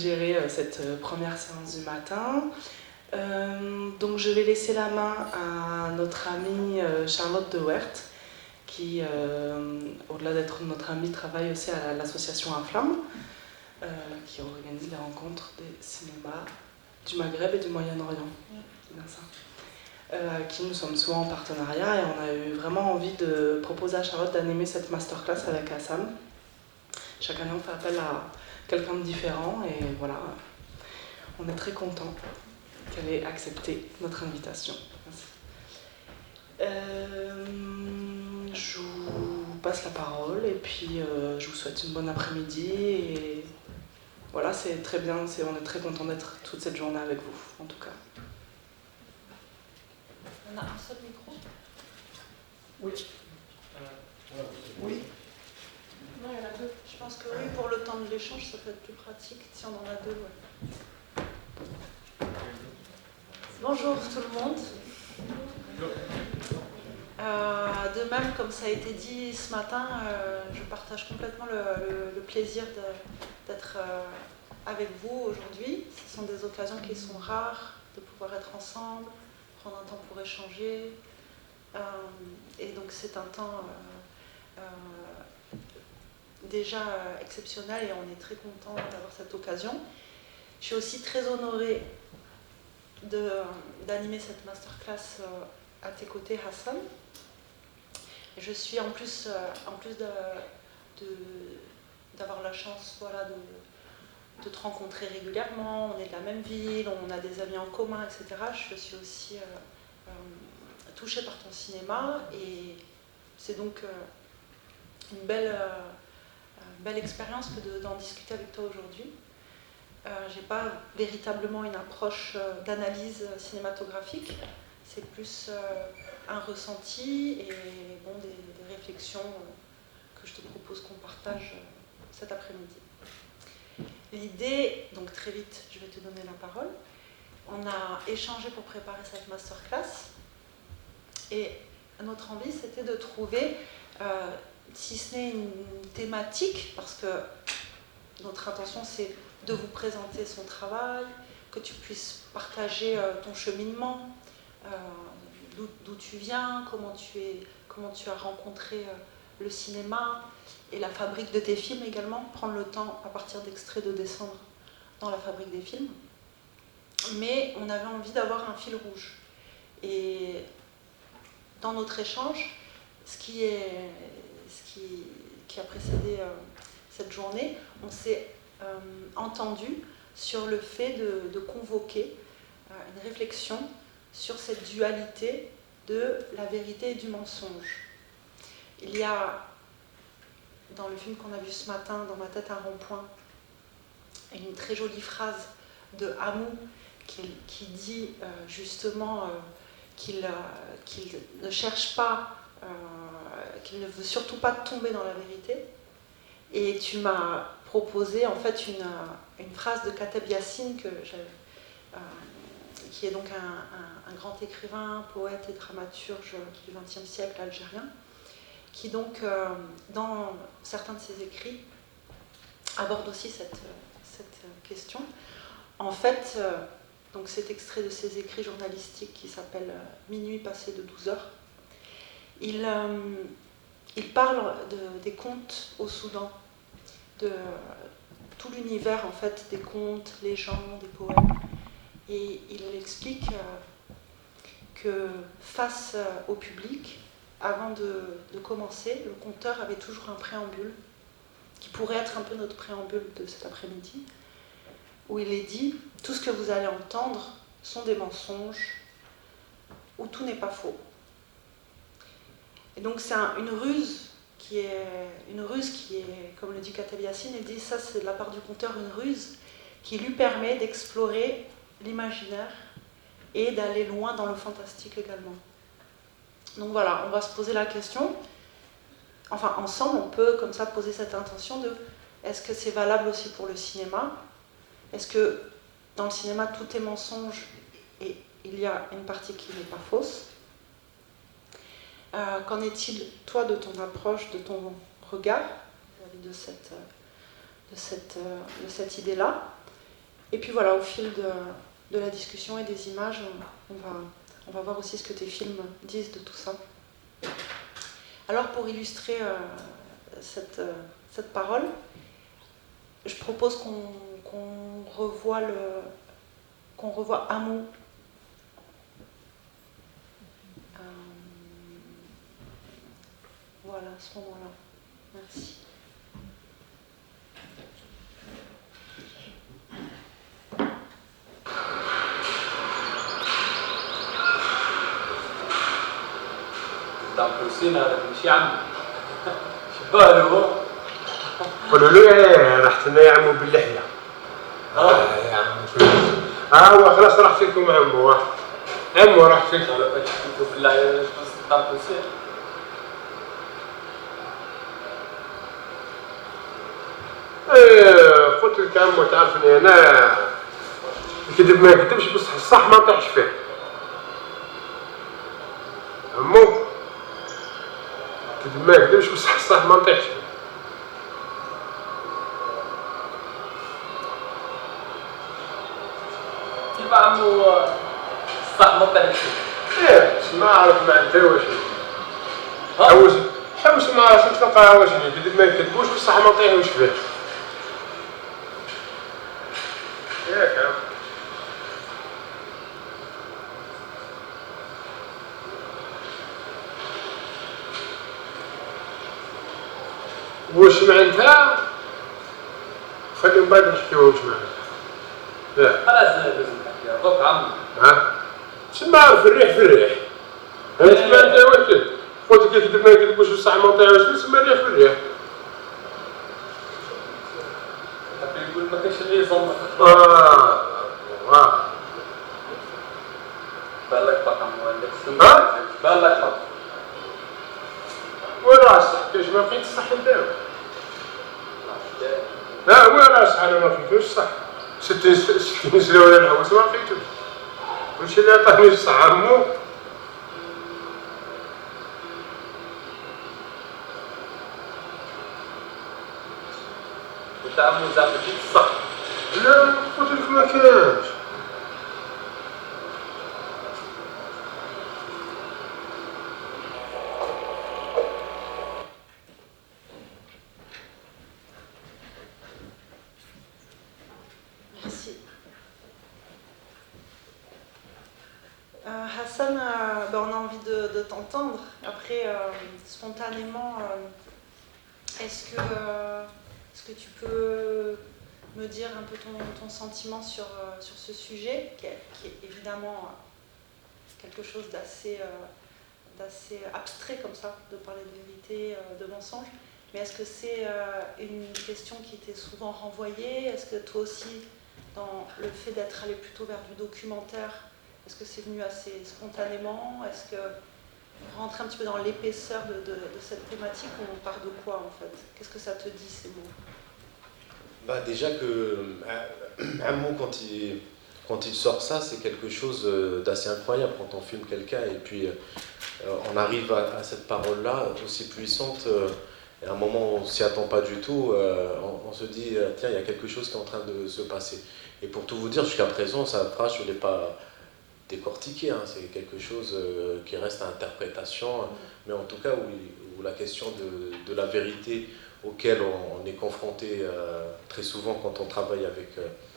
digérer cette première séance du matin. Donc je vais laisser la main à notre amie Charlotte de Wert, qui, au-delà d'être notre amie, travaille aussi à l'association Inflamme, qui organise les rencontres des cinémas du Maghreb et du Moyen-Orient. C'est bien ça. Avec qui nous sommes souvent en partenariat, et on a eu vraiment envie de proposer à Charlotte d'animer cette masterclass avec Hassan. Chaque année on fait appel à quelqu'un de différent, et voilà, on est très contents qu'elle ait accepté notre invitation. Je vous passe la parole, et puis je vous souhaite une bonne après-midi, et voilà, c'est très bien, on est très contents d'être toute cette journée avec vous, en tout cas. On a un seul micro ? Oui. Oui. Non, il y en a deux. Je pense que oui, pour le temps de l'échange, ça peut être plus pratique si on en a deux. Ouais. Bonjour tout le monde. De même, comme ça a été dit ce matin, je partage complètement le plaisir d'être avec vous aujourd'hui. Ce sont des occasions qui sont rares, de pouvoir être ensemble, prendre un temps pour échanger. Et donc c'est un temps déjà exceptionnel, et on est très content d'avoir cette occasion. Je suis aussi très honorée d'animer cette masterclass à tes côtés, Hassan. Je suis en plus d'avoir la chance, voilà, de te rencontrer régulièrement. On est de la même ville, on a des amis en commun, etc. Je suis aussi touchée par ton cinéma, et c'est donc une belle expérience que d'en discuter avec toi aujourd'hui. Je n'ai pas véritablement une approche d'analyse cinématographique, c'est plus un ressenti et bon, des réflexions que je te propose qu'on partage cet après-midi. L'idée, donc très vite, je vais te donner la parole. On a échangé pour préparer cette masterclass, et notre envie, c'était de trouver, si ce n'est une thématique, parce que notre intention, c'est de vous présenter son travail, que tu puisses partager ton cheminement, d'où tu viens, comment tu as rencontré le cinéma et la fabrique de tes films également, prendre le temps à partir d'extraits de descendre dans la fabrique des films. Mais on avait envie d'avoir un fil rouge. Et dans notre échange, ce qui a précédé cette journée, on s'est entendu sur le fait de convoquer une réflexion sur cette dualité de la vérité et du mensonge. Il y a, dans le film qu'on a vu ce matin, Dans ma tête un rond-point, une très jolie phrase de Hamou qui dit justement qu'il ne cherche pas, qu'il ne veut surtout pas tomber dans la vérité. Et tu m'as proposé en fait une phrase de Kateb Yassine, qui est donc un grand écrivain, poète et dramaturge du XXe siècle algérien, qui donc, dans certains de ses écrits, aborde aussi cette question. En fait, donc cet extrait de ses écrits journalistiques qui s'appelle Minuit passé de 12 heures, il parle des contes au Soudan, de tout l'univers en fait, des contes, légendes, des poèmes. Et il explique que face au public, avant de commencer, le conteur avait toujours un préambule, qui pourrait être un peu notre préambule de cet après-midi, où il est dit « Tout ce que vous allez entendre sont des mensonges, ou tout n'est pas faux ». Et donc c'est une ruse qui est, comme le dit Kateb Yassine, il dit ça c'est de la part du conteur une ruse qui lui permet d'explorer l'imaginaire et d'aller loin dans le fantastique également. Donc voilà, on va se poser la question, enfin ensemble on peut comme ça poser cette intention de est-ce que c'est valable aussi pour le cinéma ? Est-ce que dans le cinéma tout est mensonge et il y a une partie qui n'est pas fausse ? Qu'en est-il, toi, de ton approche, de ton regard de cette idée-là ? Et puis voilà, au fil de la discussion et des images, on va voir aussi ce que tes films disent de tout ça. Alors pour illustrer cette parole, je propose qu'on revoie Amour. Voilà, à ce moment-là. Merci. الحسين هذا ماشي عمي شباله هو قولوا له رحتنا يا عمو باللحيه يا عمو هو خلاص رحت لكم عمو رحت لكم بالله صدام حسين قلت لك عمو تعرفني انا الكذب ما يكذبش بصح الصح ما نطيحش فيه عمو الكذب ما يكذبش بصح الصح ما نطيحش فيه كيف عمو الصح ما طيحش فيه ما عرف ما انت واش حوس ما عرفش تلقى واش الكذب ما يكذبوش بصح ما نطيحوش فيه ياك عم واش معناتها خليهم بعد نحكيو واش معناتها خلاص لازم نحكيها دوك عمو تسمى عارف الريح في الريح فهمت معناتها واش قلت لك كذب ما يكذبوش بصح ما نطيحوش فيه تسمى الريح في الريح يقول ما كاينش اللي يظن بالك بقى عمو بالك بقى وين راه الصح كاش ما لقيت الصح نداوي لا وين راه الصح انا ما لقيتوش الصح 60 سنه ولا نحوس ما لقيتوش كلشي اللي عطاني الصح عمو قلت عمو زعما جيت الصح لا قلت لك ما كانش Merci. Hassan, on a envie de t'entendre. Après, spontanément, est-ce que tu peux me dire un peu ton sentiment sur ce sujet, qui est évidemment quelque chose d'assez abstrait comme ça, de parler de vérité, de mensonge. Mais est-ce que c'est une question qui était souvent renvoyée? Est-ce que toi aussi, dans le fait d'être allé plutôt vers du documentaire, est-ce que c'est venu assez spontanément? Est-ce que on rentre un petit peu dans l'épaisseur de cette thématique, ou on part de quoi en fait? Qu'est-ce que ça te dit, ces mots? Déjà que un mot quand il sort ça, c'est quelque chose d'assez incroyable quand on filme quelqu'un et puis on arrive à cette parole-là aussi puissante. Et à un moment, on ne s'y attend pas du tout. On se dit, tiens, il y a quelque chose qui est en train de se passer. Et pour tout vous dire, jusqu'à présent, cette phrase, je ne l'ai pas décortiquée. C'est quelque chose qui reste à interprétation. Mais en tout cas, où la question de la vérité auquel on est confronté très souvent quand on travaille avec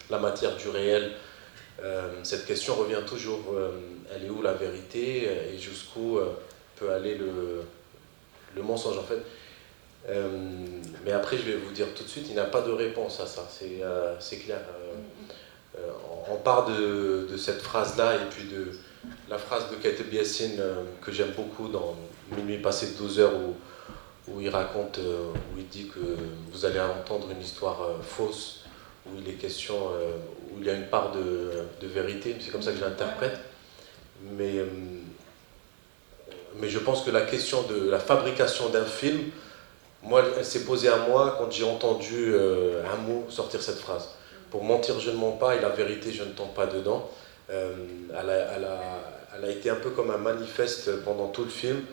la matière du réel, cette question revient toujours. Elle est où la vérité et jusqu'où peut aller le mensonge en fait. Mais après, je vais vous dire tout de suite, il n'y a pas de réponse à ça, c'est clair. On part de cette phrase-là et puis de la phrase de Kateb Yassine que j'aime beaucoup dans Minuit passé de 12 heures où il raconte, où il dit que vous allez entendre une histoire fausse, où il est question, où il y a une part de vérité, c'est comme ça que je l'interprète. Mais je pense que la question de la fabrication d'un film, moi, elle s'est posée à moi quand j'ai entendu un mot sortir cette phrase. Pour mentir, je ne mens pas, et la vérité, je ne tombe pas dedans. Elle a été un peu comme un manifeste pendant tout le film,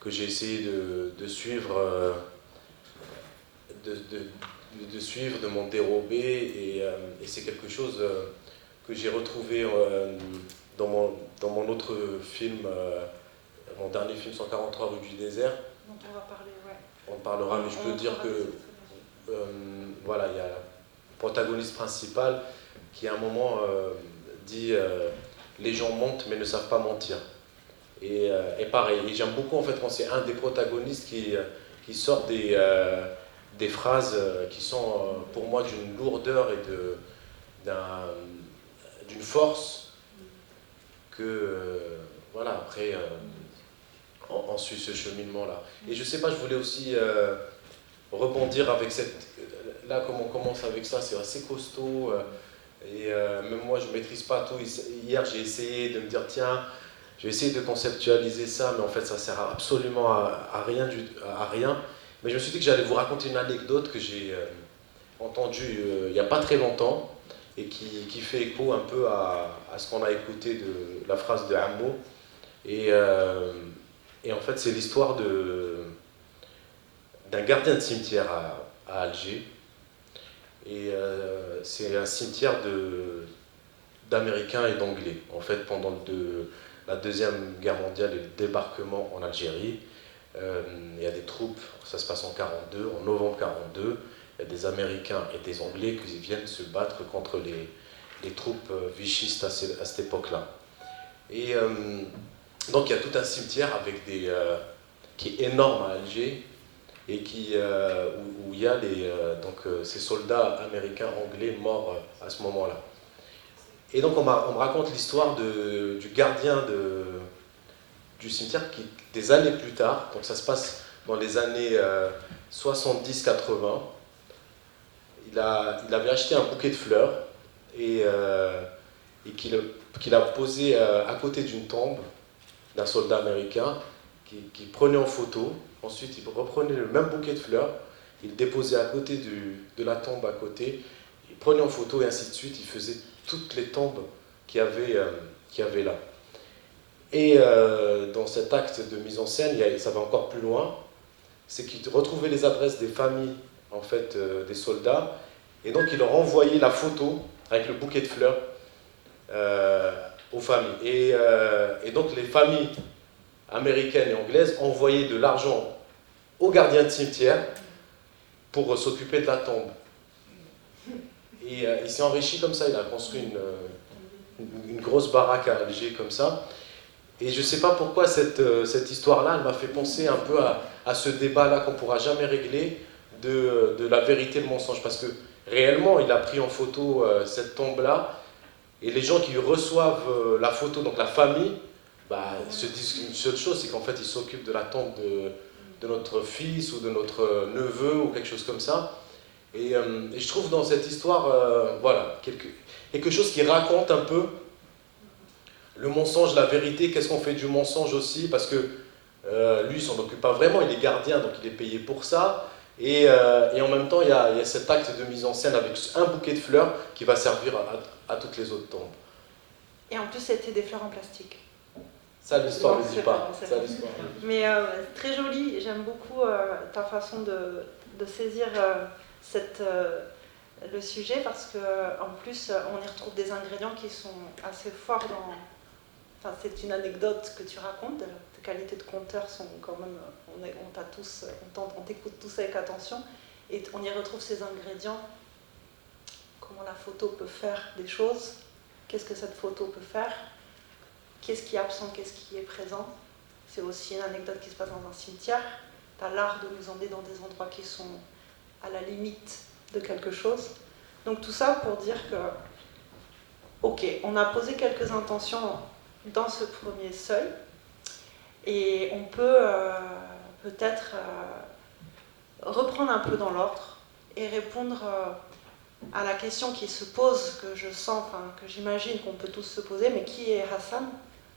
que j'ai essayé de suivre, de suivre, de m'en dérober, et c'est quelque chose que j'ai retrouvé dans mon autre film, mon dernier film 143 rue du désert. Donc on va parler, ouais. On parlera, mais je peux dire que voilà, il y a le protagoniste principal qui à un moment dit les gens mentent mais ne savent pas mentir. Et pareil, et j'aime beaucoup en fait quand c'est un des protagonistes qui sort des phrases qui sont pour moi d'une lourdeur et d'une force que voilà, après on suit ce cheminement-là. Et je sais pas, je voulais aussi rebondir avec cette... Là, comme on commence avec ça, c'est assez costaud. Et même moi, je ne maîtrise pas tout. Hier, j'ai essayé de me dire, tiens, je vais essayer de conceptualiser ça, mais en fait, ça ne sert absolument à rien. Mais je me suis dit que j'allais vous raconter une anecdote que j'ai entendue il n'y a pas très longtemps et qui fait écho un peu à ce qu'on a écouté de la phrase de Ammo. Et en fait, c'est l'histoire d'un gardien de cimetière à Alger. Et c'est un cimetière d'Américains et d'Anglais. En fait, pendant la Deuxième Guerre mondiale et le débarquement en Algérie, il y a des troupes, ça se passe en 42, en novembre 42, il y a des Américains et des Anglais qui viennent se battre contre les troupes vichistes à cette époque-là. Et donc il y a tout un cimetière avec qui est énorme à Alger, et où il y a ces soldats américains, anglais morts à ce moment-là. Et donc on me raconte l'histoire du gardien du cimetière qui, des années plus tard, donc ça se passe dans les années 70-80, il avait acheté un bouquet de fleurs et qu'il a posé à côté d'une tombe d'un soldat américain qui prenait en photo. Ensuite, il reprenait le même bouquet de fleurs, il le déposait à côté de la tombe à côté, il prenait en photo et ainsi de suite. Il faisait toutes les tombes qu'il y avait là. Et dans cet acte de mise en scène, ça va encore plus loin, c'est qu'il retrouvait les adresses des familles en fait, des soldats, et donc il leur envoyait la photo avec le bouquet de fleurs aux familles. Et donc les familles américaines et anglaises envoyaient de l'argent aux gardiens de cimetière pour s'occuper de la tombe. Et il s'est enrichi comme ça, il a construit une grosse baraque à Alger comme ça. Et je ne sais pas pourquoi cette histoire-là, elle m'a fait penser un peu à ce débat-là qu'on ne pourra jamais régler de la vérité et le mensonge. Parce que réellement, il a pris en photo cette tombe-là, et les gens qui reçoivent la photo, donc la famille, se disent une seule chose, c'est qu'en fait, ils s'occupent de la tombe de notre fils ou de notre neveu ou quelque chose comme ça. Et je trouve dans cette histoire, voilà, quelque chose qui raconte un peu le mensonge, la vérité, qu'est-ce qu'on fait du mensonge aussi, parce que lui, il s'en occupe pas vraiment, il est gardien, donc il est payé pour ça. Et en même temps, il y a cet acte de mise en scène avec un bouquet de fleurs qui va servir à toutes les autres tombes. Et en plus, c'était des fleurs en plastique. Ça, l'histoire ne Non, dit c'est pas. pas, Ça, l'histoire. Mais très joli, j'aime beaucoup ta façon de saisir le sujet, parce qu'en plus, on y retrouve des ingrédients qui sont assez forts dans... Enfin, c'est une anecdote que tu racontes, tes qualités de conteur sont quand même... On t'écoute tous avec attention, et on y retrouve ces ingrédients, comment la photo peut faire des choses, qu'est-ce que cette photo peut faire, qu'est-ce qui est absent, qu'est-ce qui est présent. C'est aussi une anecdote qui se passe dans un cimetière. Tu as l'art de nous emmener dans des endroits qui sont à la limite de quelque chose. Donc tout ça pour dire que, ok, on a posé quelques intentions dans ce premier seuil, et on peut peut-être reprendre un peu dans l'ordre et répondre à la question qui se pose, que je sens, que j'imagine qu'on peut tous se poser, mais qui est Hassan ?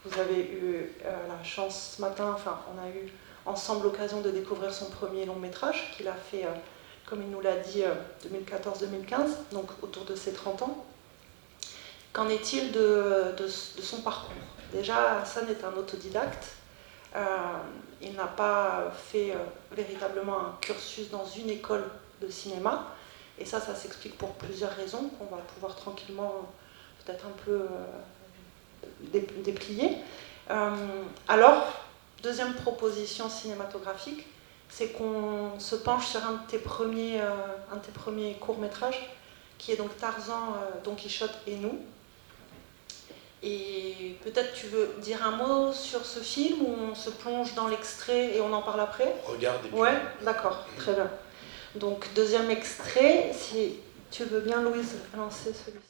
Vous avez eu la chance ce matin, on a eu ensemble l'occasion de découvrir son premier long métrage qu'il a fait, comme il nous l'a dit, 2014-2015, donc autour de ses 30 ans. Qu'en est-il de son parcours ? Déjà, Hassan est un autodidacte. Il n'a pas fait véritablement un cursus dans une école de cinéma, Et ça s'explique pour plusieurs raisons qu'on va pouvoir tranquillement peut-être un peu déplier. Alors, deuxième proposition cinématographique, c'est qu'on se penche sur un de tes premiers courts-métrages, qui est donc Tarzan, Don Quichotte et nous. Et peut-être tu veux dire un mot sur ce film, où on se plonge dans l'extrait et on en parle après? Regarde et puis... Ouais, d'accord, très bien. Donc deuxième extrait, si tu veux bien Louise lancer celui-ci.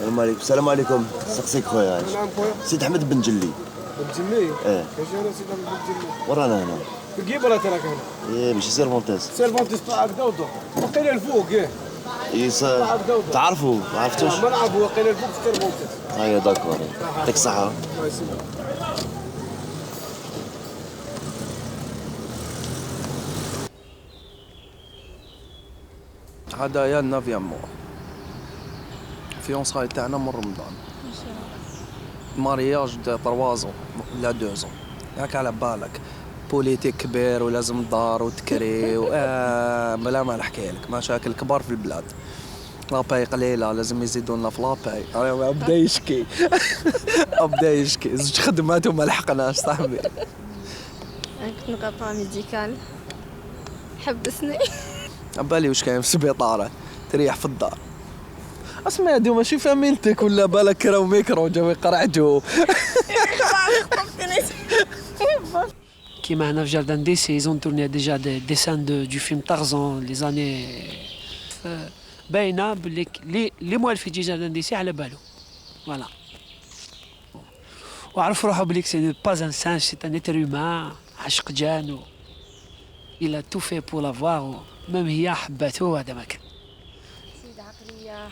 السلام عليكم. السلام عليكم. سقسيك خويا. نعم خويا. سيد احمد بن جلي. بن جلي؟ اه. كاجي انا سيد احمد بن جلي. ورانا هنا. في كيب ولا تراك هنا؟ ايه ماشي سيرفونتيس. سيرفونتيس طلع هكذا ودور. وقيله الفوق ياه. ايه تعرفوا؟ ما عرفتوش؟ ما نعرفوا وقيله الفوق في سيرفونتيس. هيا داكور. يعطيك الصحة. الله يسلمك. هدايا النافيامور فيونساي تاعنا من رمضان مارياج دو 3 ولا 2 ياك على بالك بوليتيك كبير ولازم دار وتكري بلا ما نحكي لك مشاكل كبار في البلاد لاباي قليله لازم يزيدوا لنا في لاباي بدا يشكي بدا يشكي زوج خدمات وما لحقناش صاحبي كنت نقطع ميديكال حبسني عبالي واش كاين في السبيطار تريح في الدار اسمع هادو ماشي فاميلتك ولا بالك كراو ميكرو جاو يقرعجو كيما هنا في جاردان دي سي ils ont tourné déjà des dessins du film Tarzan les années باينه باللي اللي موالف يجي جاردان دي سي على بالو فوالا وعرف روحو بليك سي با ان سانج سي ان ايتر هيومان عشق جانو il a tout fait pour l'avoir ميم هي حباتو هذا ما كان سيد عقلية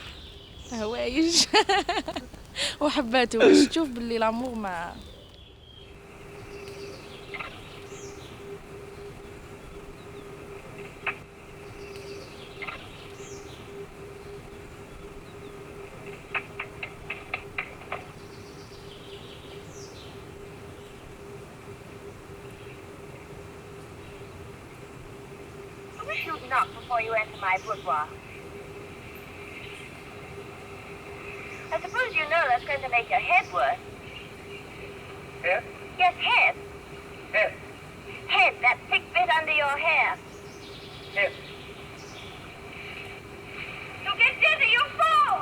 هوايج وحباتو باش تشوف باللي الامور ما knock before you enter my boudoir. I suppose you know that's going to make your head worse. Head? Yes, head. Head. Head, that thick bit under your hair. Head. You get dizzy, you fall.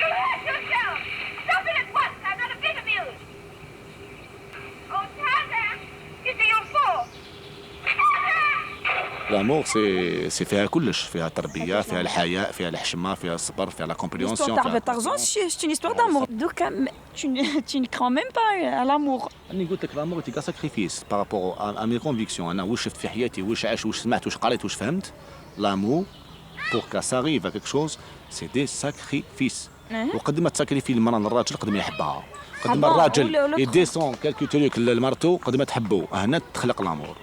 You hurt yourself. Stop it at once. I'm not a bit amused. Oh, Tarzan, you see you'll fall. لامور سي فيها كلش فيها تربيه فيها الحياء فيها الحشمه فيها الصبر فيها لا كومبريونسيون L'histoire de Tarzan, c'est une histoire d'amour. Donc, tu ne crois même pas à l'amour. راني قلت لك لامور تيكا ساكريفيس بارابور ا مي كونفيكسيون انا واش شفت في حياتي واش عاش واش سمعت واش قريت واش فهمت لامور بور كا ساريف ا كيك شوز سي دي ساكريفيس وقد ما تساكريفي المراه للراجل قد ما يحبها قد ما الراجل يديسون كالكو تريك للمرتو قد ما تحبو هنا تخلق لامور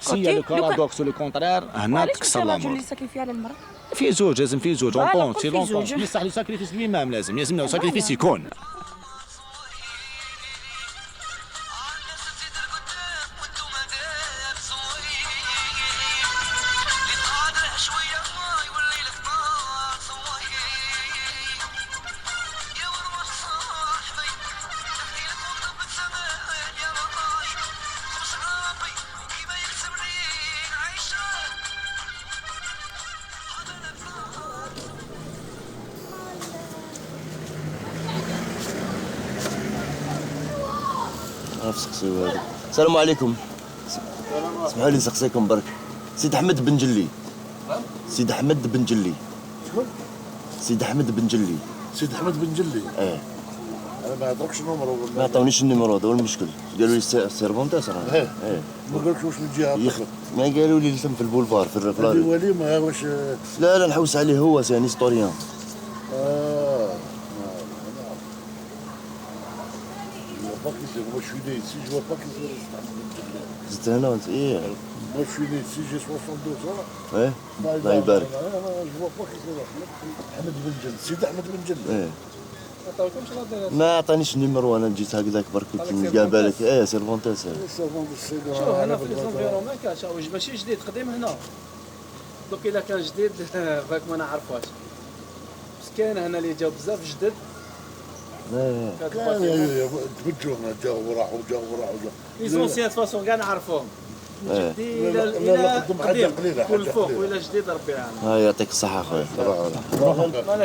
سي لو بارادوكس لو كونترير هنا تكسر لامور في زوج لازم في زوج اون بون سي لونطون بصح لو ساكريفيس لوي مام لازم له ساكريفيس يكون نسقسيو هذا. السلام عليكم. اسمحوا لي نسقسيكم برك. سيد احمد بن جلي. سيد احمد بن جلي. شكون؟ سيد احمد بن جلي. سيد احمد بن جلي. ايه. انا ما عطاكش النمر. ما عطاونيش النيميرو هذا هو المشكل. قالوا لي سيرفونتاس راه. ايه. ما قالكش واش من جهه؟ ما قالوا لي تم في البولفار في الرفلاري. هذه وليمه واش؟ لا نحوس عليه هو سي ان هيستوريان. Moi je suis né ici, je vois pas qu'ils ont زدت هنا وانت ايه. Moi je suis né ici, j'ai 62 ans. ايه. الله يبارك. Je vois pas qu'ils ont احمد بن جلي، سيد احمد بن جلي. ايه. ما عطانيش النيميرو انا جيت هكذاك برك كنت نلقى بالك. ايه سيرفونتاس. شوف هنا في ليزونفيرون ما كاش ماشي جديد قديم هنا. دوك الا كان جديد فاك ما نعرفوهاش. بس كاين هنا اللي جاو بزاف جدد. تبجوا هنا جاوا وراحوا لي زونسيان فاسون كاع نعرفوهم. ايه. الى قديم كل فوق ولا جديد ربي يعاون. ها يعطيك الصحة خويا.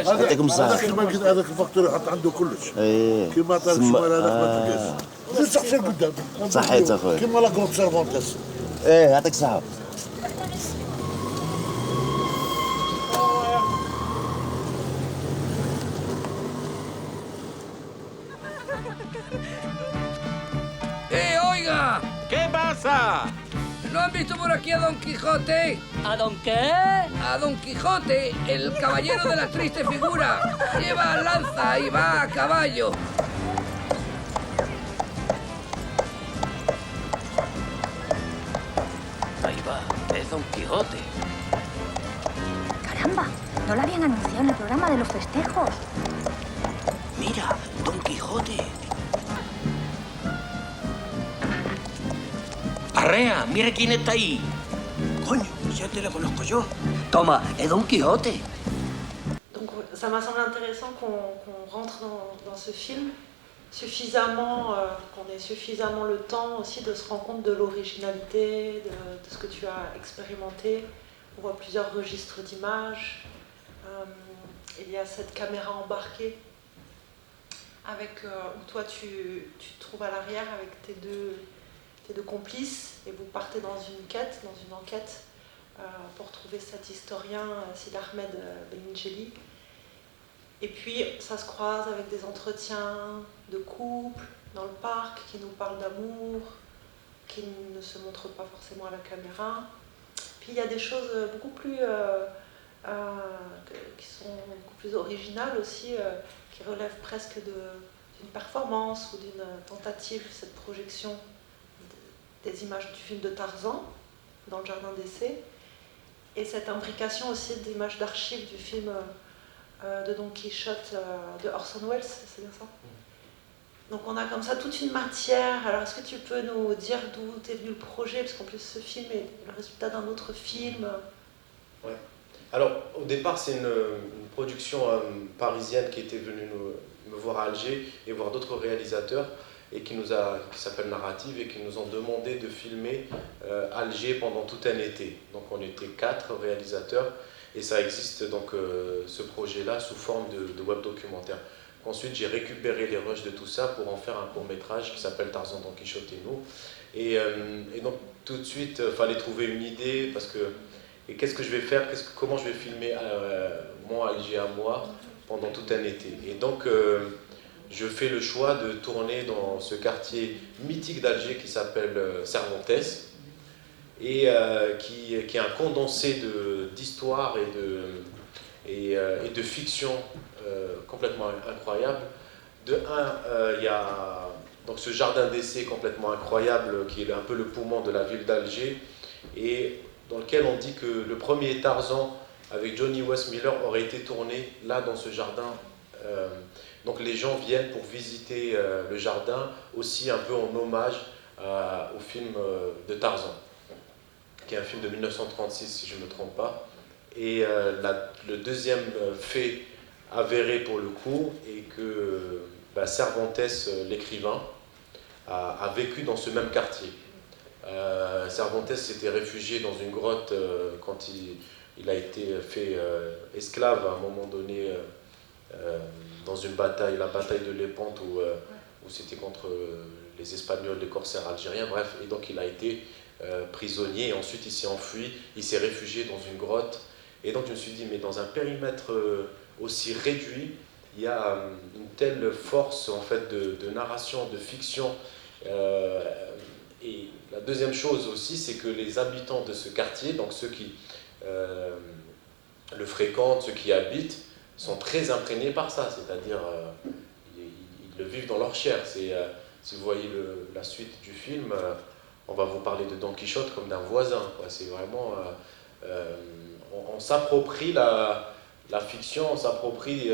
يعطيكم الصحة. هذاك الفاكتور يحط عنده كلش. ايه. كيما طال الشمال هذاك ما تلقاش. زيد شخص قدام. صحيت اخويا. كيما لا كروت سيرفونتاس. ايه يعطيك الصحة. Oiga! ¿Qué pasa? ¿No han visto por aquí a Don Quijote? ¿A Don qué? A Don Quijote, el caballero de la triste figura. Lleva lanza y va a caballo. Ahí va, es Don Quijote. Caramba, no lo habían anunciado en el programa de los festejos. Mira, Don Quijote. Arrea, mira quién está ahí. Coño, ya te la conozco yo. Toma, es Don Quijote. Donc ça m'a semblé intéressant qu'on rentre dans ce film suffisamment, qu'on ait suffisamment le temps aussi de se rendre compte de l'originalité, de ce que tu as expérimenté. On voit plusieurs registres d'images. Il y a cette caméra embarquée avec, où toi tu te trouves à l'arrière avec tes deux complices et vous partez dans une quête, dans une enquête pour trouver cet historien Sid Ahmed Benjelli. Et puis ça se croise avec des entretiens de couple dans le parc qui nous parlent d'amour, qui ne se montrent pas forcément à la caméra. Puis il y a des choses beaucoup plus qui sont beaucoup plus originales aussi, qui relèvent presque d'une performance ou d'une tentative, cette projection des images du film de Tarzan dans le jardin d'essai et cette imbrication aussi d'images d'archives du film de Don Quichotte de Orson Welles, c'est bien ça? Donc on a comme ça toute une matière. Alors est-ce que tu peux nous dire d'où est venu le projet? Parce qu'en plus ce film est le résultat d'un autre film. Ouais. Alors au départ c'est une production parisienne qui était venue me voir à Alger et voir d'autres réalisateurs et qui s'appelle Narrative et qui nous ont demandé de filmer Alger pendant tout un été. Donc on était 4 réalisateurs et ça existe donc ce projet-là sous forme de web documentaire. Ensuite j'ai récupéré les rushs de tout ça pour en faire un court-métrage qui s'appelle Tarzan, Don Quichotte et nous. Et donc tout de suite il fallait trouver une idée parce que qu'est-ce que je vais faire, comment je vais filmer mon Alger à moi pendant tout un été. Et donc je fais le choix de tourner dans ce quartier mythique d'Alger qui s'appelle Cervantes et qui est un condensé d'histoire et de fiction complètement incroyable. De un, il y a donc ce jardin d'essai complètement incroyable qui est un peu le poumon de la ville d'Alger et dans lequel on dit que le premier Tarzan avec Johnny Weissmuller aurait été tourné là dans ce jardin. Donc les gens viennent pour visiter le jardin, aussi un peu en hommage au film de Tarzan, qui est un film de 1936 si je ne me trompe pas. Et le deuxième fait avéré pour le coup est que Cervantes, l'écrivain, a vécu dans ce même quartier. Cervantes s'était réfugié dans une grotte quand il a été fait esclave à un moment donné dans une bataille, la bataille de Lépante où c'était contre les Espagnols, les corsaires algériens, bref. Et donc il a été prisonnier, et ensuite il s'est enfui, il s'est réfugié dans une grotte. Et donc je me suis dit, mais dans un périmètre aussi réduit, il y a une telle force en fait de narration, de fiction. Et la deuxième chose aussi, c'est que les habitants de ce quartier, donc ceux qui le fréquentent, ceux qui habitent, sont très imprégnés par ça, c'est-à-dire ils le vivent dans leur chair. Si vous voyez la suite du film, on va vous parler de Don Quichotte comme d'un voisin, quoi. C'est vraiment... on s'approprie la fiction, on s'approprie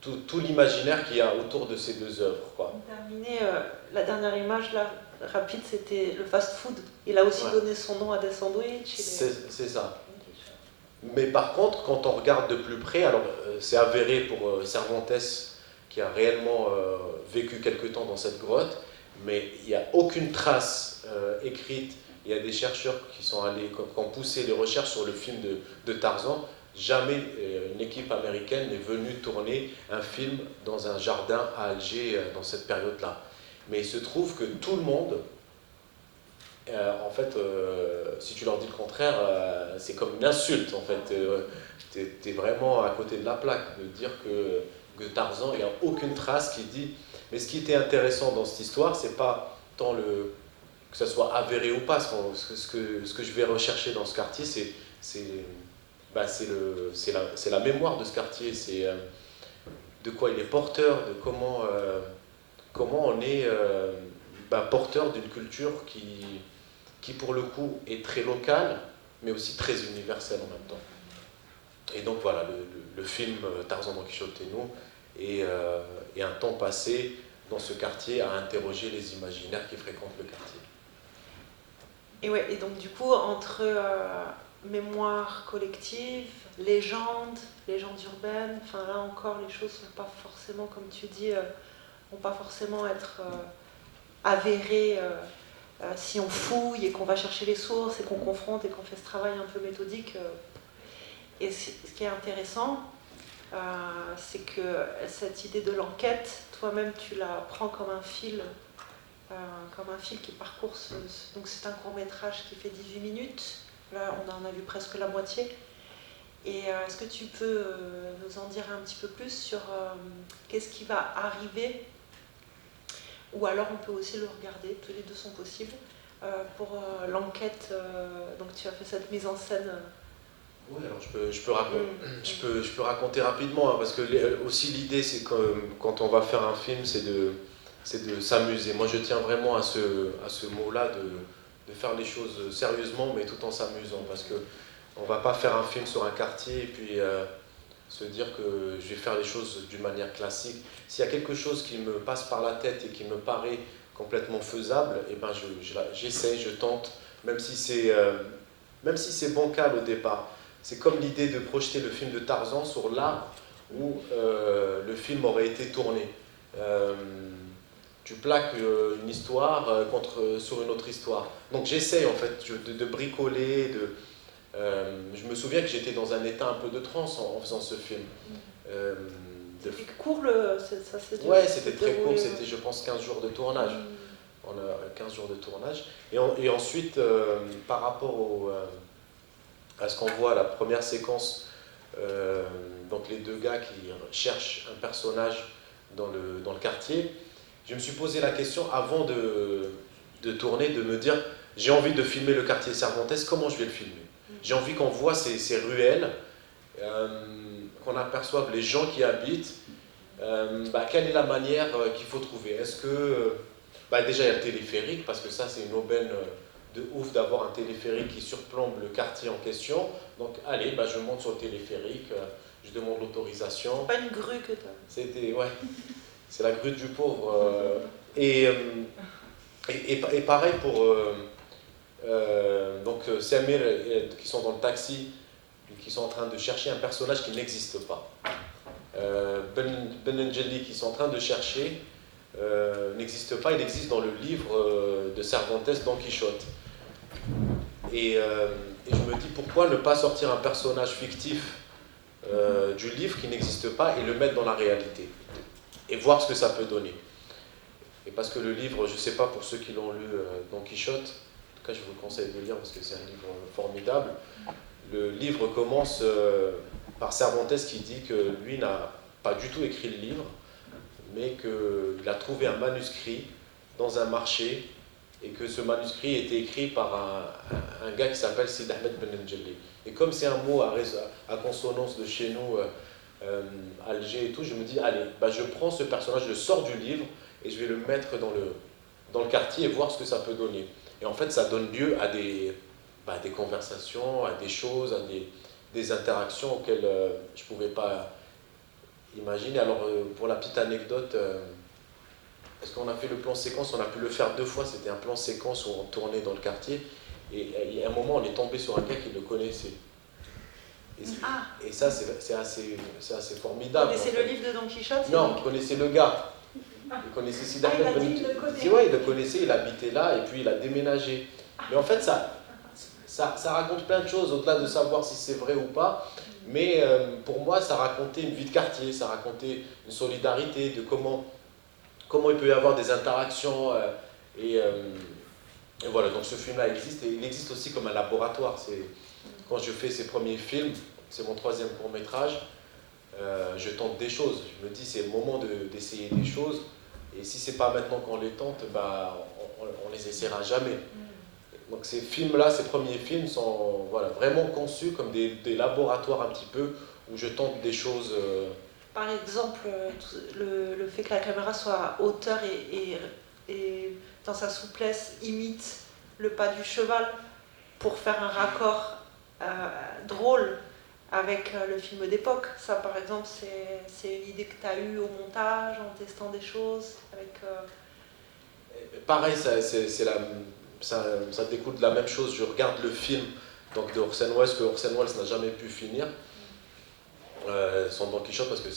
tout l'imaginaire qu'il y a autour de ces deux œuvres, quoi. Terminé, la dernière image là, rapide, c'était le fast-food. Il a aussi donné son nom à des sandwichs. C'est ça. Mais par contre, quand on regarde de plus près, alors c'est avéré pour Cervantes qui a réellement vécu quelque temps dans cette grotte, mais il n'y a aucune trace écrite. Il y a des chercheurs qui sont allés, qui ont poussé les recherches sur le film de Tarzan. Jamais une équipe américaine n'est venue tourner un film dans un jardin à Alger dans cette période-là. Mais il se trouve que tout le monde, en fait, si tu leur dis le contraire, c'est comme une insulte, en fait. T'es vraiment à côté de la plaque de dire que Tarzan, il n'y a aucune trace qui dit... Mais ce qui était intéressant dans cette histoire, c'est pas tant que ça soit avéré ou pas. Ce que je vais rechercher dans ce quartier, c'est la mémoire de ce quartier, c'est de quoi il est porteur, de comment on est porteur d'une culture qui pour le coup est très locale, mais aussi très universelle en même temps. Et donc voilà, le film Tarzan, Don Quichotte et nous est un temps passé dans ce quartier à interroger les imaginaires qui fréquentent le quartier. Et ouais, et donc du coup, entre mémoire collective, légendes urbaines, enfin là encore, les choses sont pas forcément, comme tu dis, vont pas forcément être avérées si on fouille et qu'on va chercher les sources et qu'on confronte et qu'on fait ce travail un peu méthodique. Et ce qui est intéressant, c'est que cette idée de l'enquête, toi-même tu la prends comme un fil qui parcourt donc c'est un court-métrage qui fait 18 minutes. Là, on en a vu presque la moitié. Et est-ce que tu peux nous en dire un petit peu plus sur qu'est-ce qui va arriver, ou alors on peut aussi le regarder, tous les deux sont possibles, pour l'enquête. Donc tu as fait cette mise en scène. Oui, alors je peux raconter rapidement, hein, parce que aussi l'idée, c'est que quand on va faire un film, c'est de s'amuser. Moi, je tiens vraiment à ce mot-là, de faire les choses sérieusement, mais tout en s'amusant, parce que on va pas faire un film sur un quartier et puis se dire que je vais faire les choses d'une manière classique. S'il y a quelque chose qui me passe par la tête et qui me paraît complètement faisable, et ben j'essaye, je tente, même si c'est bancal au départ. C'est comme l'idée de projeter le film de Tarzan sur là où le film aurait été tourné. Tu plaques une histoire sur une autre histoire. Donc j'essaye en fait de bricoler, je me souviens que j'étais dans un état un peu de transe en faisant ce film. C'était court, ça s'est déroulé. Ouais, c'était très court, c'était je pense 15 jours de tournage. On a 15 jours de tournage. Et ensuite, par rapport à ce qu'on voit à la première séquence, donc les deux gars qui cherchent un personnage dans le quartier, je me suis posé la question avant de tourner, de me dire, j'ai envie de filmer le quartier Cervantes, comment je vais le filmer? J'ai envie qu'on voit ces ruelles, qu'on aperçoive les gens qui habitent. Quelle est la manière qu'il faut trouver? Est-ce que... déjà, il y a le téléphérique, parce que ça, c'est une aubaine de ouf d'avoir un téléphérique qui surplombe le quartier en question. Donc, allez, je monte sur le téléphérique, je demande l'autorisation. C'est pas une grue que tu as. C'était, ouais, c'est la grue du pauvre. Et pareil pour... donc Samir qui sont dans le taxi, qui sont en train de chercher un personnage qui n'existe pas. Ben N'Jelly qui sont en train de chercher n'existe pas, il existe dans le livre de Cervantes, Don Quichotte. Et je me dis pourquoi ne pas sortir un personnage fictif du livre qui n'existe pas et le mettre dans la réalité et voir ce que ça peut donner. Et parce que le livre, je ne sais pas pour ceux qui l'ont lu, Don Quichotte, en tout cas je vous conseille de le lire parce que c'est un livre formidable. Le livre commence par Cervantes qui dit que lui n'a pas du tout écrit le livre, mais qu'il a trouvé un manuscrit dans un marché et que ce manuscrit était écrit par un gars qui s'appelle Sidi Ahmed Ben Njelli. Et comme c'est un mot à consonance de chez nous, Alger et tout, je me dis, allez, bah, je prends ce personnage, je le sors du livre et je vais le mettre dans le quartier et voir ce que ça peut donner. Et en fait, ça donne lieu à des conversations, à des choses, à des interactions auxquelles je ne pouvais pas imaginer. Alors, pour la petite anecdote, parce qu'on a fait le plan séquence, on a pu le faire 2 fois, c'était un plan séquence où on tournait dans le quartier, et à un moment, on est tombé sur un gars qui le connaissait. Et ça, c'est assez formidable. Vous connaissez le livre de Don Quichotte? Non, il connaissait le gars. Il connaissait Sidi Ahmed Ben Njelli. Ouais, il le connaissait, il habitait là, et puis il a déménagé. Mais en fait, ça raconte plein de choses, au-delà de savoir si c'est vrai ou pas. Mais pour moi, ça racontait une vie de quartier, ça racontait une solidarité, de comment il peut y avoir des interactions. Et voilà, donc ce film-là existe, et il existe aussi comme un laboratoire. Quand je fais ces premiers films, c'est mon 3e court-métrage, je tente des choses. Je me dis, c'est le moment d'essayer des choses, et si c'est pas maintenant qu'on les tente, bah, on les essaiera jamais. Donc ces films-là, ces premiers films sont vraiment conçus comme des laboratoires un petit peu, où je tente des choses. Par exemple, le fait que la caméra soit à hauteur et dans sa souplesse imite le pas du cheval pour faire un raccord drôle avec le film d'époque. Ça, par exemple, c'est une idée que tu as eue au montage, en testant des choses avec... Pareil, ça découle de la même chose. Je regarde le film donc, de Orson Welles, que Orson Welles n'a jamais pu finir, son Don Quichotte, parce que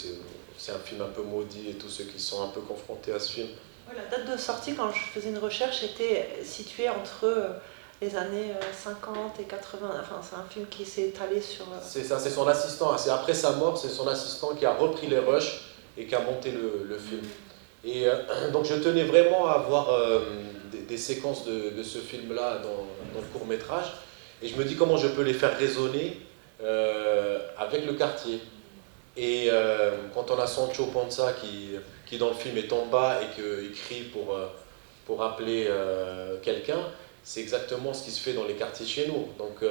c'est un film un peu maudit, et tous ceux qui sont un peu confrontés à ce film. La date de sortie, quand je faisais une recherche, était située entre les années 50 et 80. Enfin, c'est un film qui s'est étalé sur... C'est ça, c'est son assistant. C'est après sa mort, c'est son assistant qui a repris les rushs et qui a monté le film. Et donc je tenais vraiment à avoir des séquences de ce film-là dans le court-métrage. Et je me dis comment je peux les faire résonner avec le quartier. Et quand on a Sancho Panza qui dans le film est en bas et qu'il crie pour appeler quelqu'un, c'est exactement ce qui se fait dans les quartiers chez nous. Donc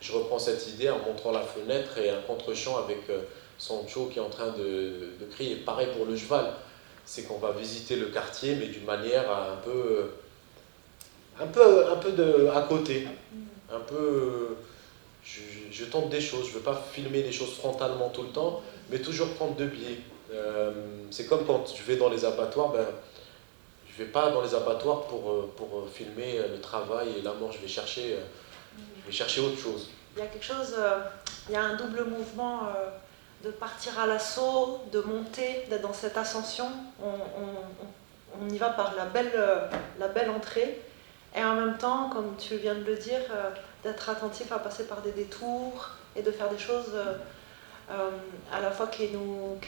je reprends cette idée en montrant la fenêtre et un contre-champ avec Sancho qui est en train de crier. Pareil pour le cheval, c'est qu'on va visiter le quartier mais d'une manière un peu à côté. Un peu, je tente des choses, je ne veux pas filmer des choses frontalement tout le temps, mais toujours prendre de biais. C'est comme quand je vais dans les abattoirs, je ne vais pas dans les abattoirs pour filmer le travail et la mort, je vais chercher autre chose. Il y a quelque chose, il y a un double mouvement de partir à l'assaut, de monter, d'être dans cette ascension. On y va par la belle entrée, et en même temps, comme tu viens de le dire, d'être attentif à passer par des détours et de faire des choses à la fois qui nous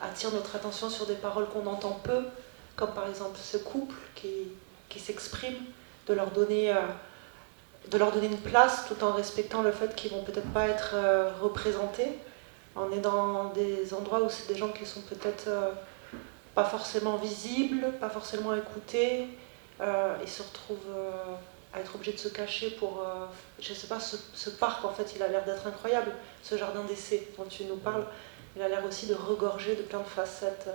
attirent notre attention sur des paroles qu'on entend peu, comme par exemple ce couple qui s'exprime, de leur donner une place tout en respectant le fait qu'ils vont peut-être pas être représentés. On est dans des endroits où c'est des gens qui sont peut-être pas forcément visibles, pas forcément écoutés, ils se retrouvent à être obligés de se cacher pour... je sais pas, ce parc en fait il a l'air d'être incroyable, ce jardin d'essai dont tu nous parles, il a l'air aussi de regorger de plein de facettes.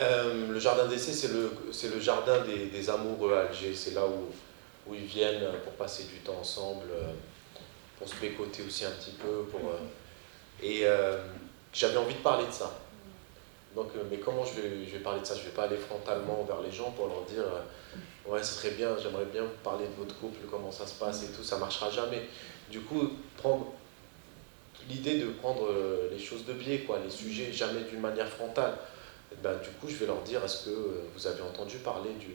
Le jardin d'essai, c'est le jardin des amoureux à Alger, c'est là où ils viennent pour passer du temps ensemble, pour se bécoter aussi un petit peu, j'avais envie de parler de ça. Donc, mais comment je vais parler de ça? Je ne vais pas aller frontalement vers les gens pour leur dire ouais, ce serait bien, j'aimerais bien parler de votre couple, comment ça se passe et tout, ça ne marchera jamais. Du coup, l'idée de prendre les choses de biais, les sujets jamais d'une manière frontale, du coup, je vais leur dire est-ce que vous avez entendu parler du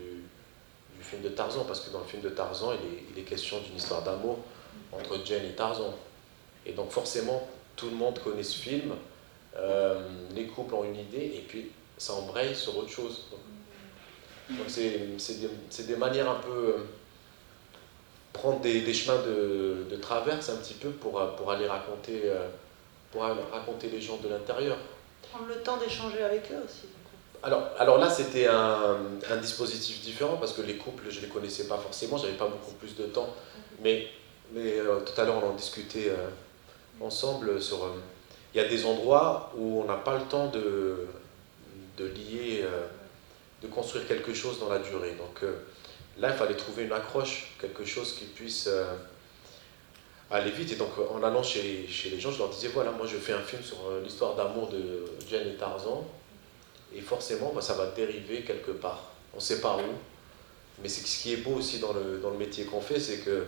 film de Tarzan? Parce que dans le film de Tarzan, il est question d'une histoire d'amour entre Jane et Tarzan. Et donc, forcément, tout le monde connaît ce film. Les couples ont une idée, et puis ça embraye sur autre chose. Donc c'est des manières un peu prendre des chemins de traverse un petit peu pour aller raconter les gens de l'intérieur. Prendre le temps d'échanger avec eux aussi. Alors là, c'était un dispositif différent parce que les couples, je ne les connaissais pas forcément, j'avais pas beaucoup plus de temps. Mais tout à l'heure, on en discutait ensemble sur... il y a des endroits où on n'a pas le temps de lier, de construire quelque chose dans la durée. Donc là, il fallait trouver une accroche, quelque chose qui puisse aller vite. Et donc, en allant chez les gens, je leur disais, voilà, moi je fais un film sur l'histoire d'amour de Jane et Tarzan. Et forcément, ça va dériver quelque part. On ne sait pas où. Mais ce qui est beau aussi dans le métier qu'on fait, c'est que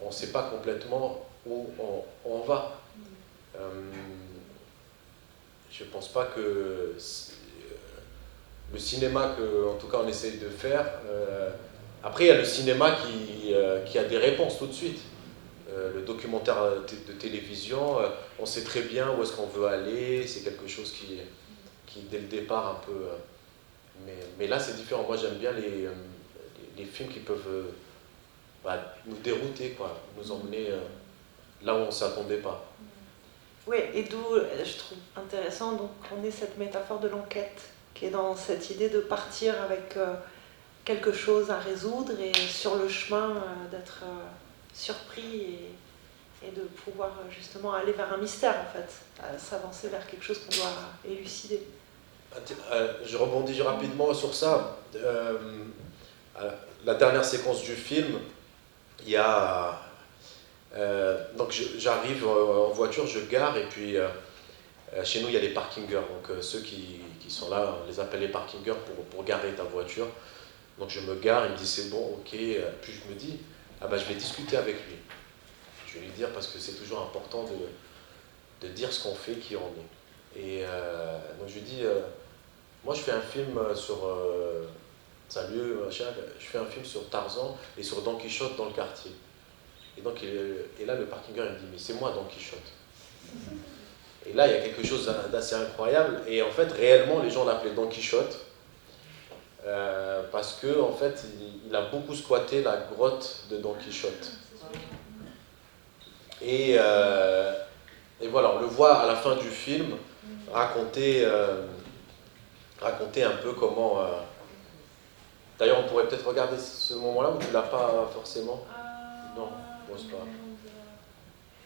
on ne sait pas complètement où on va. Je ne pense pas que le cinéma en tout cas on essaye de faire... après, il y a le cinéma qui a des réponses tout de suite. Le documentaire de télévision, on sait très bien où est-ce qu'on veut aller. C'est quelque chose qui dès le départ un peu... mais là, c'est différent. Moi, j'aime bien les films qui peuvent nous dérouter, quoi, nous emmener là où on ne s'attendait pas. Oui, et d'où je trouve intéressant donc, qu'on ait cette métaphore de l'enquête, qui est dans cette idée de partir avec quelque chose à résoudre et sur le chemin d'être surpris et de pouvoir justement aller vers un mystère, en fait, s'avancer vers quelque chose qu'on doit élucider. Je rebondis rapidement sur ça. La dernière séquence du film, il y a... donc j'arrive en voiture, je gare, et puis chez nous il y a les parkingers, donc ceux qui sont là, on les appelle les parkingers pour garer ta voiture. Donc je me gare, il me dit c'est bon, ok, puis je me dis, je vais discuter avec lui. Je vais lui dire, parce que c'est toujours important de dire ce qu'on fait, qui on est. Et donc je lui dis, moi je fais un film sur... salut, machin, je fais un film sur Tarzan et sur Don Quichotte dans le quartier. Et donc, et là, le parkinger, il me dit, mais c'est moi Don Quichotte. Et là, il y a quelque chose d'assez incroyable. Et en fait, réellement, les gens l'appelaient Don Quichotte parce que, en fait, il a beaucoup squatté la grotte de Don Quichotte. Et voilà, on le voit à la fin du film raconter un peu comment... D'ailleurs, on pourrait peut-être regarder ce moment-là où tu ne l'as pas forcément. Non, bon, c'est pas.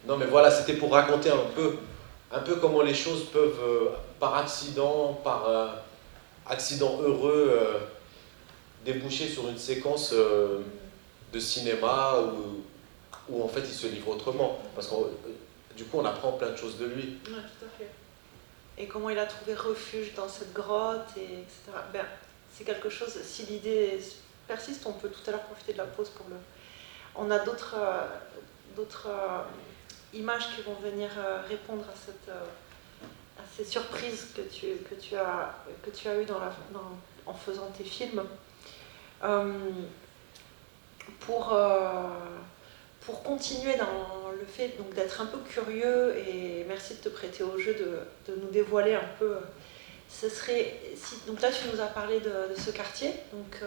Non, mais voilà, c'était pour raconter un peu comment les choses peuvent, par accident heureux, déboucher sur une séquence de cinéma où en fait il se livre autrement. Parce que du coup, on apprend plein de choses de lui. Oui, tout à fait. Et comment il a trouvé refuge dans cette grotte, etc. Ben, c'est quelque chose, si l'idée persiste, on peut tout à l'heure profiter de la pause pour le... On a d'autres images qui vont venir répondre à ces surprises que tu as eues en faisant tes films. Pour continuer dans le fait d'être un peu curieux, et merci de te prêter au jeu de nous dévoiler un peu... donc là, tu nous as parlé de ce quartier, donc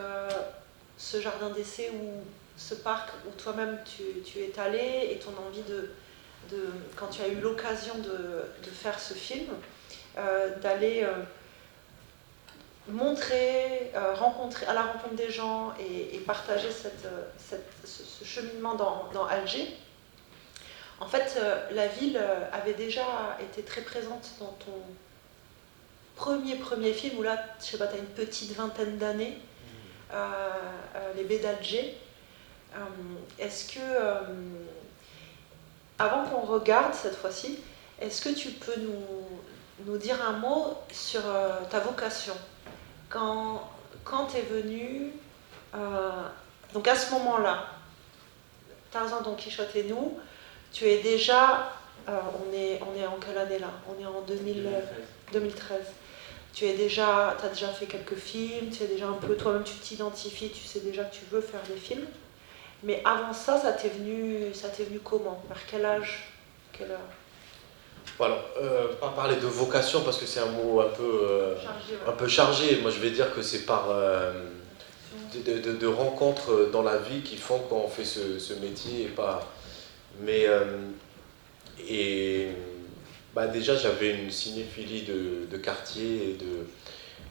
ce jardin d'essai ou ce parc où toi-même tu es allé, et ton envie quand tu as eu l'occasion de faire ce film, d'aller montrer, rencontrer à la rencontre des gens et partager ce cheminement dans Alger. En fait, la ville avait déjà été très présente dans ton premier film, où là, je sais pas, tu as une petite vingtaine d'années, les baies d'Alger. Est-ce que, avant qu'on regarde cette fois-ci, est-ce que tu peux nous dire un mot sur ta vocation? Quand tu es venu, donc à ce moment-là, Tarzan, Don Quichotte et nous, tu es déjà, on est en quelle année là? On est en 2013. Tu as déjà fait quelques films, tu es déjà un peu, toi-même tu t'identifies, tu sais déjà que tu veux faire des films. Mais avant ça, ça t'est venu comment? Vers quel âge? Quelle heure? Voilà, pas parler de vocation parce que c'est un mot un peu chargé. Moi, je vais dire que c'est par de rencontres dans la vie qui font qu'on fait ce métier et pas. Mais déjà, j'avais une cinéphilie de quartier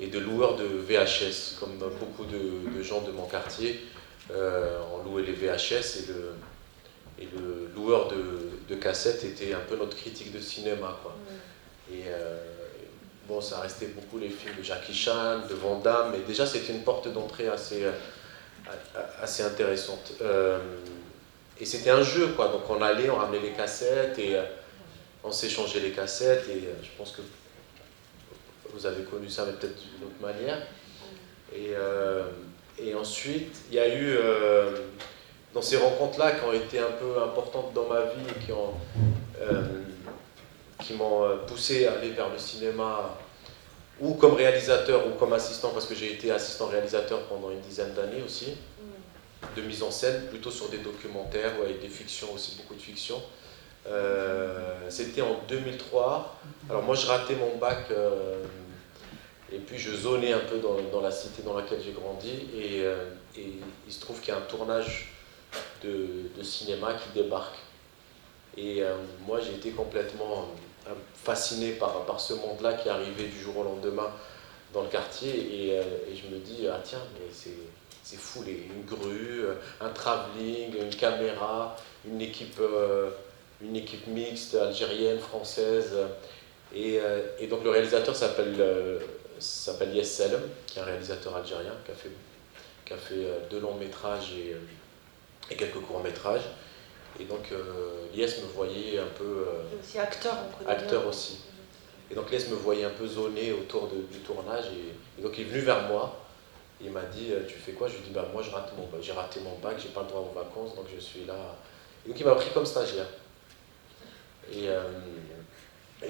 et de loueurs de VHS, comme beaucoup de gens de mon quartier. On louait les VHS et le loueur de cassettes était un peu notre critique de cinéma, quoi. Et bon, ça restait beaucoup les films de Jackie Chan, de Van Damme, mais déjà c'était une porte d'entrée assez intéressante. Et c'était un jeu, quoi. Donc on ramenait les cassettes et on s'échangeait les cassettes. Et je pense que vous avez connu ça, mais peut-être d'une autre manière. Et ensuite, il y a eu dans ces rencontres-là qui ont été un peu importantes dans ma vie et qui m'ont poussé à aller vers le cinéma, ou comme réalisateur ou comme assistant, parce que j'ai été assistant réalisateur pendant une dizaine d'années aussi, de mise en scène, plutôt sur des documentaires ou avec des fictions aussi, beaucoup de fictions. C'était en 2003. Alors moi je ratais mon bac et puis je zonais un peu dans la cité dans laquelle j'ai grandi et il se trouve qu'il y a un tournage de cinéma qui débarque. Et moi j'ai été complètement fasciné par ce monde-là qui arrivait du jour au lendemain dans le quartier et je me dis, ah tiens, mais c'est fou, une grue, un travelling, une caméra, une équipe mixte, algérienne, française. Et donc le réalisateur s'appelle Yes Selem, qui est un réalisateur algérien, qui a fait 2 longs métrages et quelques courts métrages. Et donc Lies me voyait un peu... aussi acteur, on connaît acteur bien. aussi. Et donc Lies me voyait un peu zoné autour du tournage. Et donc il est venu vers moi. Il m'a dit, tu fais quoi? Je lui ai dit, moi j'ai raté mon bac, j'ai pas le droit aux vacances, donc je suis là. Et donc il m'a pris comme stagiaire. Et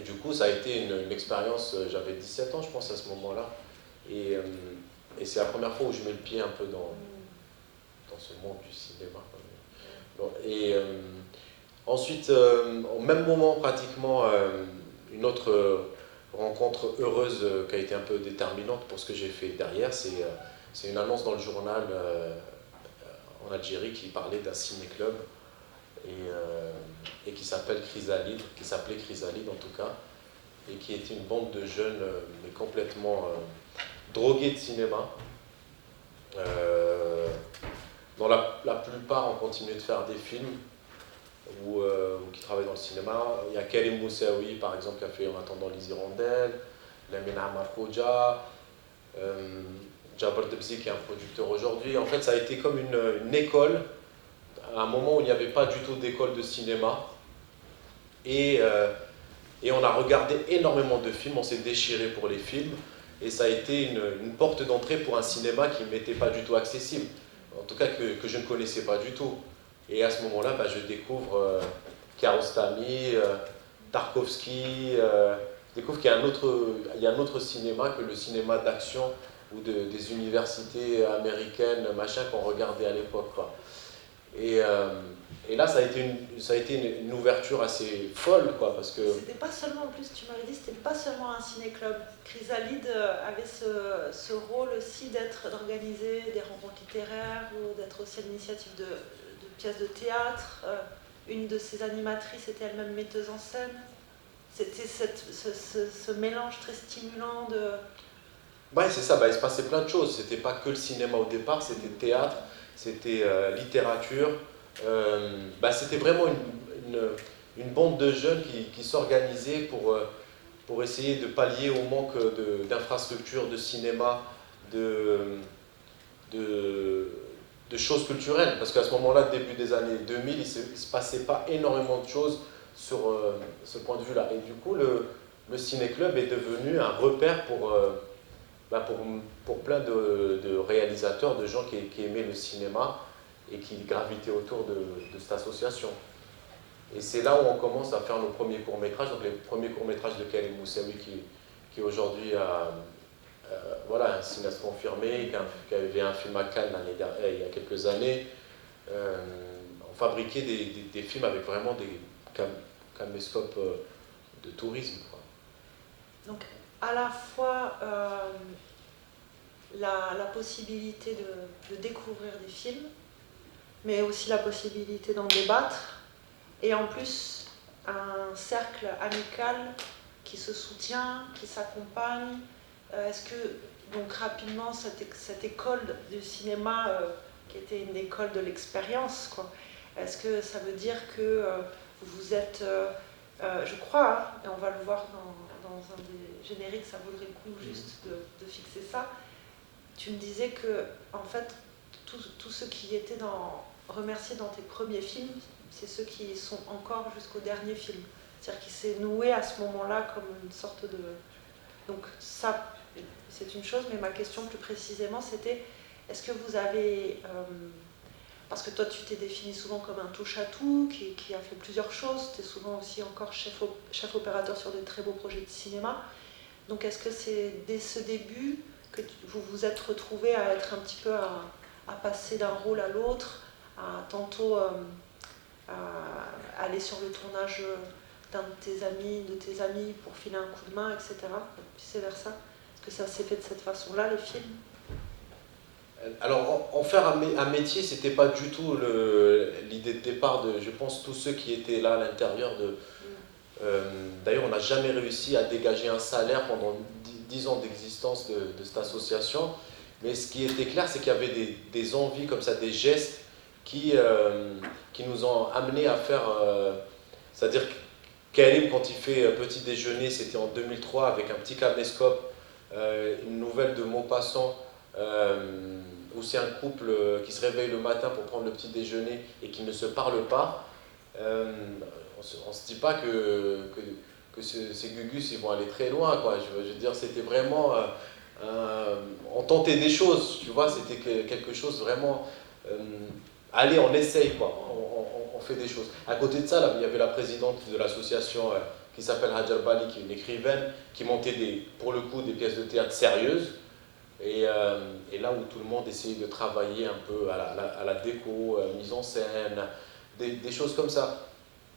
du coup, ça a été une expérience, j'avais 17 ans je pense à ce moment-là. Et c'est la première fois où je mets le pied un peu dans ce monde du cinéma. Bon, et ensuite, au même moment pratiquement, une autre rencontre heureuse qui a été un peu déterminante pour ce que j'ai fait derrière, c'est une annonce dans le journal en Algérie qui parlait d'un ciné-club et qui s'appelait Chrysalide en tout cas, et qui était une bande de jeunes mais complètement drogués de cinéma, dont la plupart ont continué de faire des films ou qui travaillent dans le cinéma. Il y a Karim Moussaoui par exemple qui a fait En attendant les hirondelles, Lamine Ammar Khouja, Jabr Debzi qui est un producteur aujourd'hui. En fait, ça a été comme une école, à un moment où il n'y avait pas du tout d'école de cinéma. Et on a regardé énormément de films, on s'est déchiré pour les films. Et ça a été une porte d'entrée pour un cinéma qui ne m'était pas du tout accessible. En tout cas, que je ne connaissais pas du tout. Et à ce moment-là, je découvre Kiarostami, Tarkovsky, je découvre qu'il y a un autre cinéma que le cinéma d'action ou des universités américaines, machin, qu'on regardait à l'époque, quoi. Et là, ça a été une ouverture assez folle, quoi, parce que... C'était pas seulement, en plus, tu m'avais dit, c'était pas seulement un ciné-club. Chrysalide avait ce rôle aussi d'organiser des rencontres littéraires ou d'être aussi à l'initiative de pièces de théâtre. Une de ses animatrices était elle-même metteuse en scène. C'était ce mélange très stimulant de... Ouais, c'est ça, il se passait plein de choses. C'était pas que le cinéma au départ, c'était théâtre, c'était littérature. C'était vraiment une bande de jeunes qui s'organisaient pour essayer de pallier au manque d'infrastructures, de cinéma, de choses culturelles. Parce qu'à ce moment-là, début des années 2000, il ne se passait pas énormément de choses sur ce point de vue-là. Et du coup, le ciné-club est devenu un repère pour plein de réalisateurs, de gens qui aimaient le cinéma et qui gravitaient autour de cette association. Et c'est là où on commence à faire nos premiers courts-métrages, donc les premiers courts-métrages de Karim Moussaoui qui aujourd'hui un cinéaste confirmé, qui avait un film à Cannes il y a quelques années. On fabriquait des films avec vraiment des caméscopes de tourisme, quoi. Donc à la fois la possibilité de découvrir des films, mais aussi la possibilité d'en débattre, et en plus un cercle amical qui se soutient, qui s'accompagne. Est-ce que, donc rapidement, cette école de cinéma, qui était une école de l'expérience, quoi, est-ce que ça veut dire que vous êtes, je crois, hein, et on va le voir dans un des génériques, ça vaudrait le coup juste de fixer ça, tu me disais que, en fait, tous ceux qui étaient remerciés dans tes premiers films, c'est ceux qui sont encore jusqu'au dernier film. C'est-à-dire qu'il s'est noué à ce moment-là comme une sorte de... Donc ça, c'est une chose, mais ma question plus précisément, c'était, est-ce que vous avez... parce que toi, tu t'es défini souvent comme un touche-à-tout, qui a fait plusieurs choses, tu es souvent aussi encore chef opérateur sur des très beaux projets de cinéma. Donc est-ce que c'est dès ce début que vous vous êtes retrouvé à être un petit peu à passer d'un rôle à l'autre, à tantôt à aller sur le tournage d'un de tes amis pour filer un coup de main, etc. Vice versa. Est-ce que ça s'est fait de cette façon-là, les films? Alors, en faire un métier, c'était pas du tout l'idée de départ de, je pense, tous ceux qui étaient là à l'intérieur de... D'ailleurs, on n'a jamais réussi à dégager un salaire pendant 10 ans d'existence de cette association. Mais ce qui était clair, c'est qu'il y avait des envies comme ça, des gestes qui nous ont amenés à faire... c'est-à-dire que Karim, quand il fait petit déjeuner, c'était en 2003 avec un petit caméscope, une nouvelle de Maupassant, où c'est un couple qui se réveille le matin pour prendre le petit déjeuner et qui ne se parle pas. On se dit pas que ces Gugus ils vont aller très loin, quoi. Je veux dire, c'était vraiment... on tentait des choses, tu vois, c'était quelque chose vraiment... allez, on essaye, quoi. On fait des choses. À côté de ça, là, il y avait la présidente de l'association qui s'appelle Hajar Bali, qui est une écrivaine, qui montait pour le coup des pièces de théâtre sérieuses. Et là où tout le monde essayait de travailler un peu à la déco, mise en scène, des choses comme ça.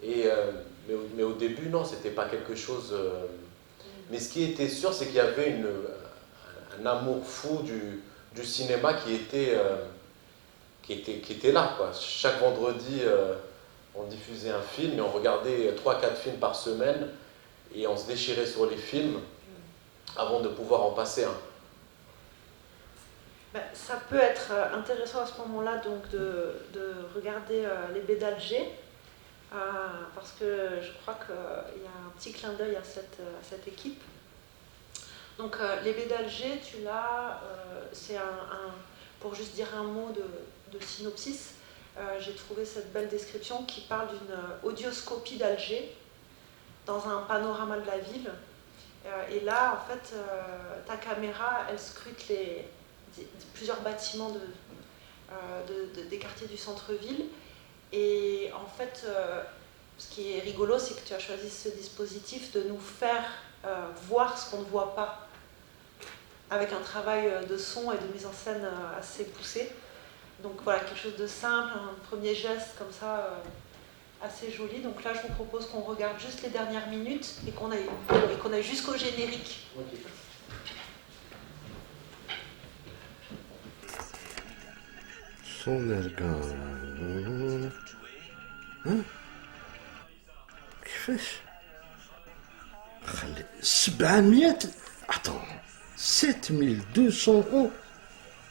Mais au début, non, c'était pas quelque chose... Mais ce qui était sûr, c'est qu'il y avait un amour fou du cinéma qui était là, quoi. Chaque vendredi, on diffusait un film et on regardait 3-4 films par semaine et on se déchirait sur les films avant de pouvoir en passer un. Ben, ça peut être intéressant à ce moment-là donc de regarder les baies d'Alger, parce que je crois qu'il y a un petit clin d'œil à cette équipe. Donc les baies d'Alger, tu l'as, c'est pour juste dire un mot de synopsis, j'ai trouvé cette belle description qui parle d'une audioscopie d'Alger dans un panorama de la ville. Et là, en fait, ta caméra, elle scrute plusieurs bâtiments des quartiers du centre-ville. Et en fait, ce qui est rigolo, c'est que tu as choisi ce dispositif de nous faire voir ce qu'on ne voit pas, avec un travail de son et de mise en scène assez poussé. Donc voilà, quelque chose de simple, un premier geste comme ça, assez joli. Donc là, je vous propose qu'on regarde juste les dernières minutes et qu'on aille jusqu'au générique. Okay. كيفاش؟ خلي 700 attends 7200 euros.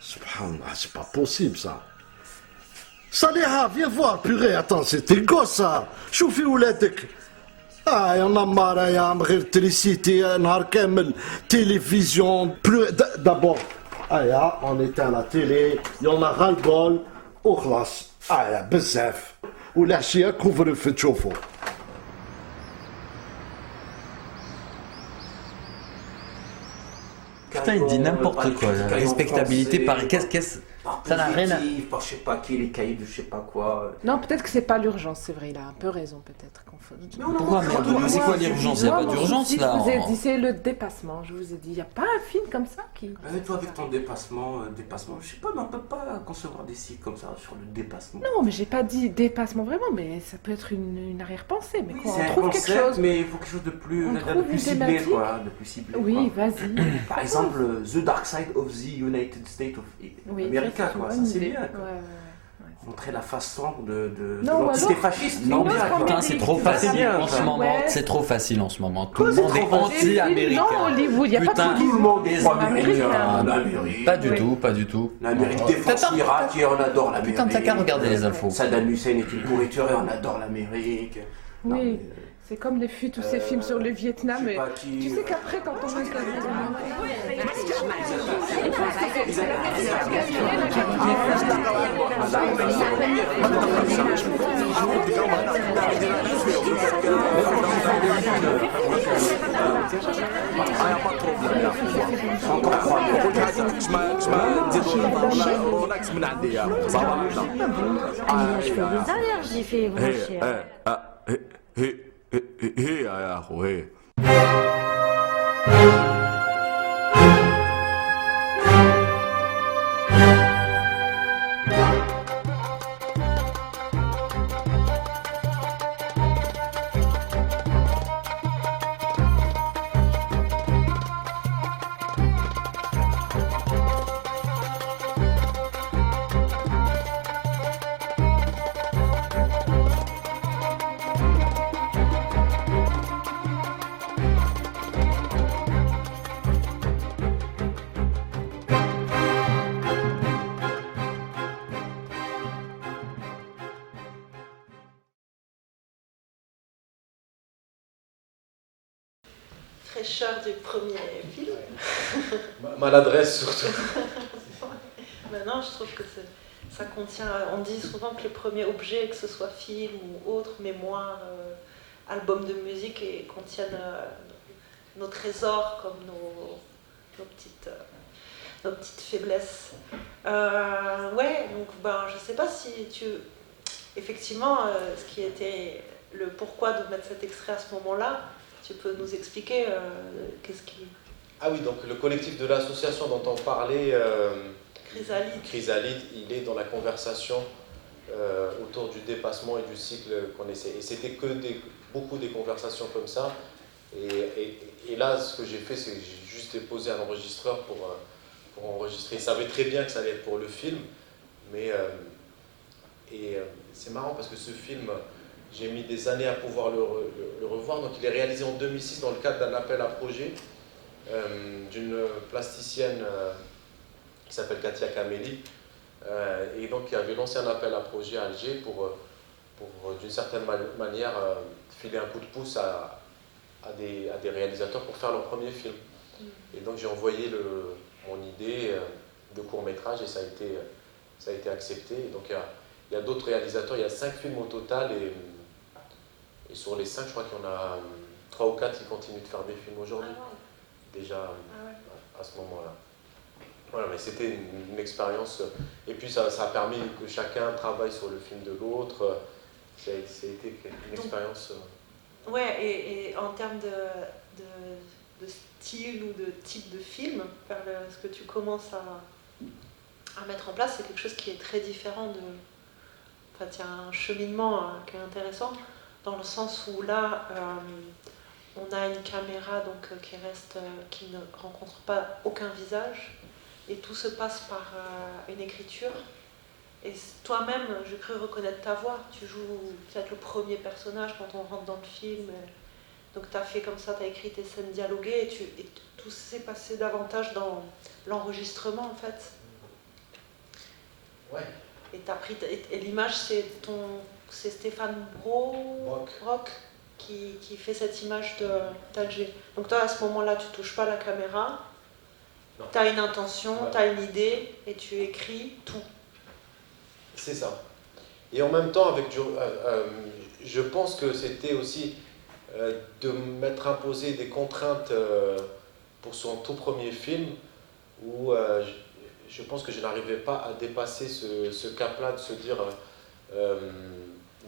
Subhanallah, c'est pas possible ça. Saliha, viens voir, purée, attends, c'est tes gosses ça. شوفي ولادك. يا نمارة يا غير تريسيتي نهار كامل télévision plus d'abord. on éteint la télé, y'en a ras le bol وخلاص. بزاف. والعشية كوفر في تشوفوا. Putain, il dit n'importe quoi. La respectabilité, pareil. Qu'est-ce Ça n'a rien à... Par je sais pas qui, les caïds, je sais pas quoi. Non, peut-être que c'est pas l'urgence, c'est vrai, il a un peu raison, peut-être. Pourquoi? Mais c'est quoi l'urgence? Il n'y a pas d'urgence là. Je vous ai dit, c'est le dépassement. Je vous ai dit, il n'y a pas un film comme ça qui. Mais toi, avec ton dépassement, je sais pas, mais on peut pas concevoir des cycles comme ça sur le dépassement. Non, mais j'ai pas dit dépassement vraiment, mais ça peut être une arrière-pensée. Mais quoi, C'est on un trouve concept, quelque chose. mais il faut quelque chose de plus, ciblé, quoi. De plus ciblé. Oui, vas-y. Par exemple, The Dark Side of the United States of America, quoi. Ça, c'est bien. Montrer la face sombre de l'entité fasciste. Non, mais putain, c'est trop facile en ce moment. C'est trop facile en ce moment. Tout le monde est anti-américain. Non, Hollywood, il n'y a pas tout le monde est américain. Pas du tout, pas du tout. L'Amérique défense l'Irak et on adore l'Amérique. Putain, t'as qu'à regarder les infos. Saddam Hussein est une pourriture et on adore l'Amérique. Oui, c'est comme tous ces films sur le Vietnam. Tu sais qu'après, quand on J'ai fait brancher. هي يا اخو هي Fraîcheur du premier film. Maladresse surtout. Maintenant, je trouve que ça contient. On dit souvent que les premiers objets, que ce soit film ou autre, mémoire, album de musique, contiennent nos trésors comme nos petites faiblesses. Ouais, donc je sais pas si tu. Effectivement, ce qui était le pourquoi de mettre cet extrait à ce moment-là. Tu peux nous expliquer qu'est-ce qui... Ah oui, donc le collectif de l'association dont on parlait, Chrysalide, il est dans la conversation autour du dépassement et du cycle qu'on essaie. Et c'était beaucoup des conversations comme ça. Et là, ce que j'ai fait, c'est que j'ai juste déposé un enregistreur pour enregistrer. Il savait très bien que ça allait être pour le film, mais c'est marrant parce que ce film... J'ai mis des années à pouvoir le revoir. Donc il est réalisé en 2006 dans le cadre d'un appel à projet d'une plasticienne qui s'appelle Katia Kameli. Et donc il avait lancé un appel à projet à Alger pour d'une certaine manière, filer un coup de pouce à des réalisateurs pour faire leur premier film. Et donc j'ai envoyé mon idée de court-métrage et ça a été accepté. Et donc il y a d'autres réalisateurs, il y a 5 films au total et sur les 5, je crois qu'il y en a 3 ou 4 qui continuent de faire des films aujourd'hui, déjà à ce moment-là. Voilà, mais c'était une expérience, et puis ça a permis que chacun travaille sur le film de l'autre, ça a été une expérience... Ouais, et en termes de style ou de type de film, ce que tu commences à mettre en place, c'est quelque chose qui est très différent de... Enfin, il y a un cheminement qui est intéressant, dans le sens où là, on a une caméra donc, qui ne rencontre pas aucun visage, et tout se passe par une écriture. Et toi-même, j'ai cru reconnaître ta voix. Tu joues peut-être le premier personnage quand on rentre dans le film. Donc tu as fait comme ça, tu as écrit tes scènes dialoguées, et tout s'est passé davantage dans l'enregistrement en fait. Ouais. Et l'image, c'est Stéphane Brock qui fait cette image d'Alger. Donc toi, à ce moment-là, tu touches pas la caméra, tu as une intention, tu as une idée, et tu écris tout. C'est ça. Et en même temps, je pense que c'était aussi de m'être imposé des contraintes pour son tout premier film, où je pense que je n'arrivais pas à dépasser ce cap-là, de se dire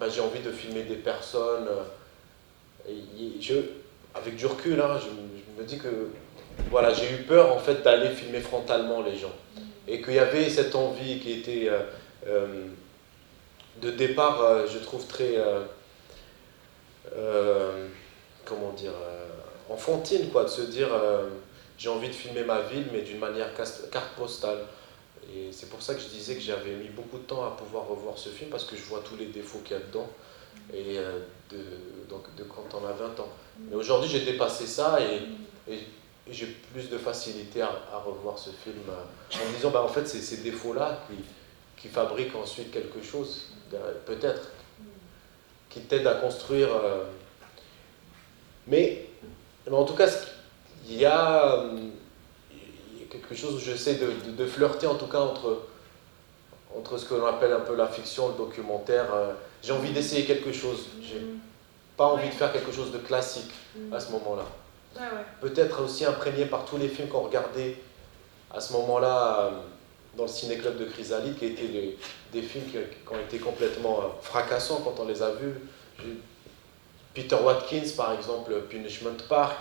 j'ai envie de filmer des personnes. Avec du recul, hein, je me dis que voilà, j'ai eu peur en fait d'aller filmer frontalement les gens. Et qu'il y avait cette envie qui était de départ, je trouve très comment dire, enfantine, quoi, de se dire j'ai envie de filmer ma ville mais d'une manière carte postale. Et c'est pour ça que je disais que j'avais mis beaucoup de temps à pouvoir revoir ce film, parce que je vois tous les défauts qu'il y a dedans, et donc de quand on a 20 ans. Mais aujourd'hui j'ai dépassé ça, et j'ai plus de facilité à revoir ce film en me disant en fait c'est ces défauts-là qui fabriquent ensuite quelque chose, peut-être, qui t'aident à construire. Mais en tout cas, il y a quelque chose où j'essaie de flirter en tout cas entre ce que l'on appelle un peu la fiction, le documentaire. J'ai envie d'essayer quelque chose. J'ai pas envie de faire quelque chose de classique à ce moment-là. Peut-être aussi imprégné par tous les films qu'on regardait à ce moment-là dans le ciné-club de Chrysalide, qui étaient des films qui ont été complètement fracassants quand on les a vus. Peter Watkins par exemple, Punishment Park,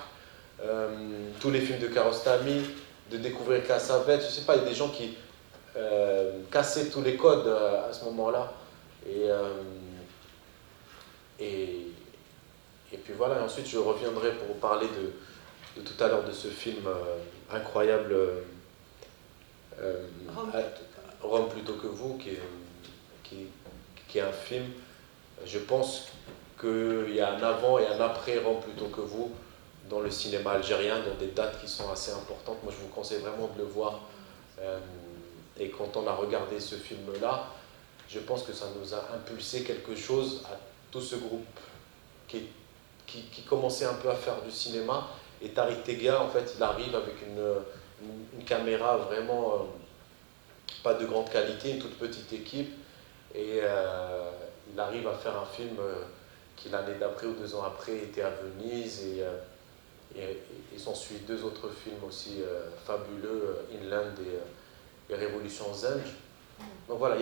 tous les films de Kiarostami, de découvrir Cassavetes, je sais pas, il y a des gens qui cassaient tous les codes à ce moment-là. Et puis voilà, et ensuite je reviendrai pour parler de tout à l'heure de ce film incroyable, Rome plutôt que vous, qui est un film, je pense qu'il y a un avant et un après Rome plutôt que vous dans le cinéma algérien, dans des dates qui sont assez importantes. Moi je vous conseille vraiment de le voir. Et quand on a regardé ce film-là, je pense que ça nous a impulsé quelque chose à tout ce groupe qui commençait un peu à faire du cinéma. Et Tariq Tegha, en fait, il arrive avec une caméra vraiment pas de grande qualité, une toute petite équipe, et il arrive à faire un film qui l'année d'après ou 2 ans après était à Venise, et s'ensuit 2 autres films aussi fabuleux, Inland et Révolution Zinj. Donc voilà,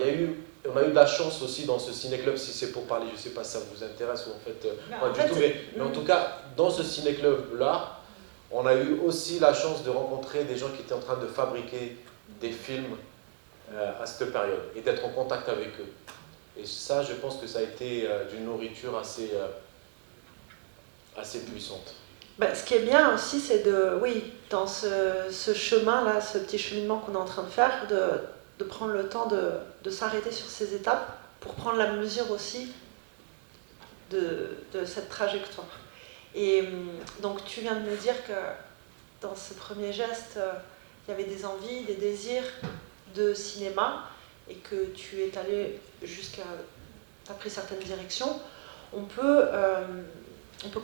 on a eu de la chance aussi dans ce ciné-club, si c'est pour parler, je ne sais pas si ça vous intéresse ou en fait pas du tout, mais en tout cas, dans ce ciné-club-là, on a eu aussi la chance de rencontrer des gens qui étaient en train de fabriquer des films à cette période et d'être en contact avec eux. Et ça, je pense que ça a été d'une nourriture assez puissante. Ce qui est bien aussi, c'est dans ce chemin-là, ce petit cheminement qu'on est en train de faire, de prendre le temps de s'arrêter sur ces étapes pour prendre la mesure aussi de cette trajectoire. Et donc tu viens de me dire que dans ce premier geste, il y avait des envies, des désirs de cinéma, et que tu es allé jusqu'à... tu as pris certaines directions. On peut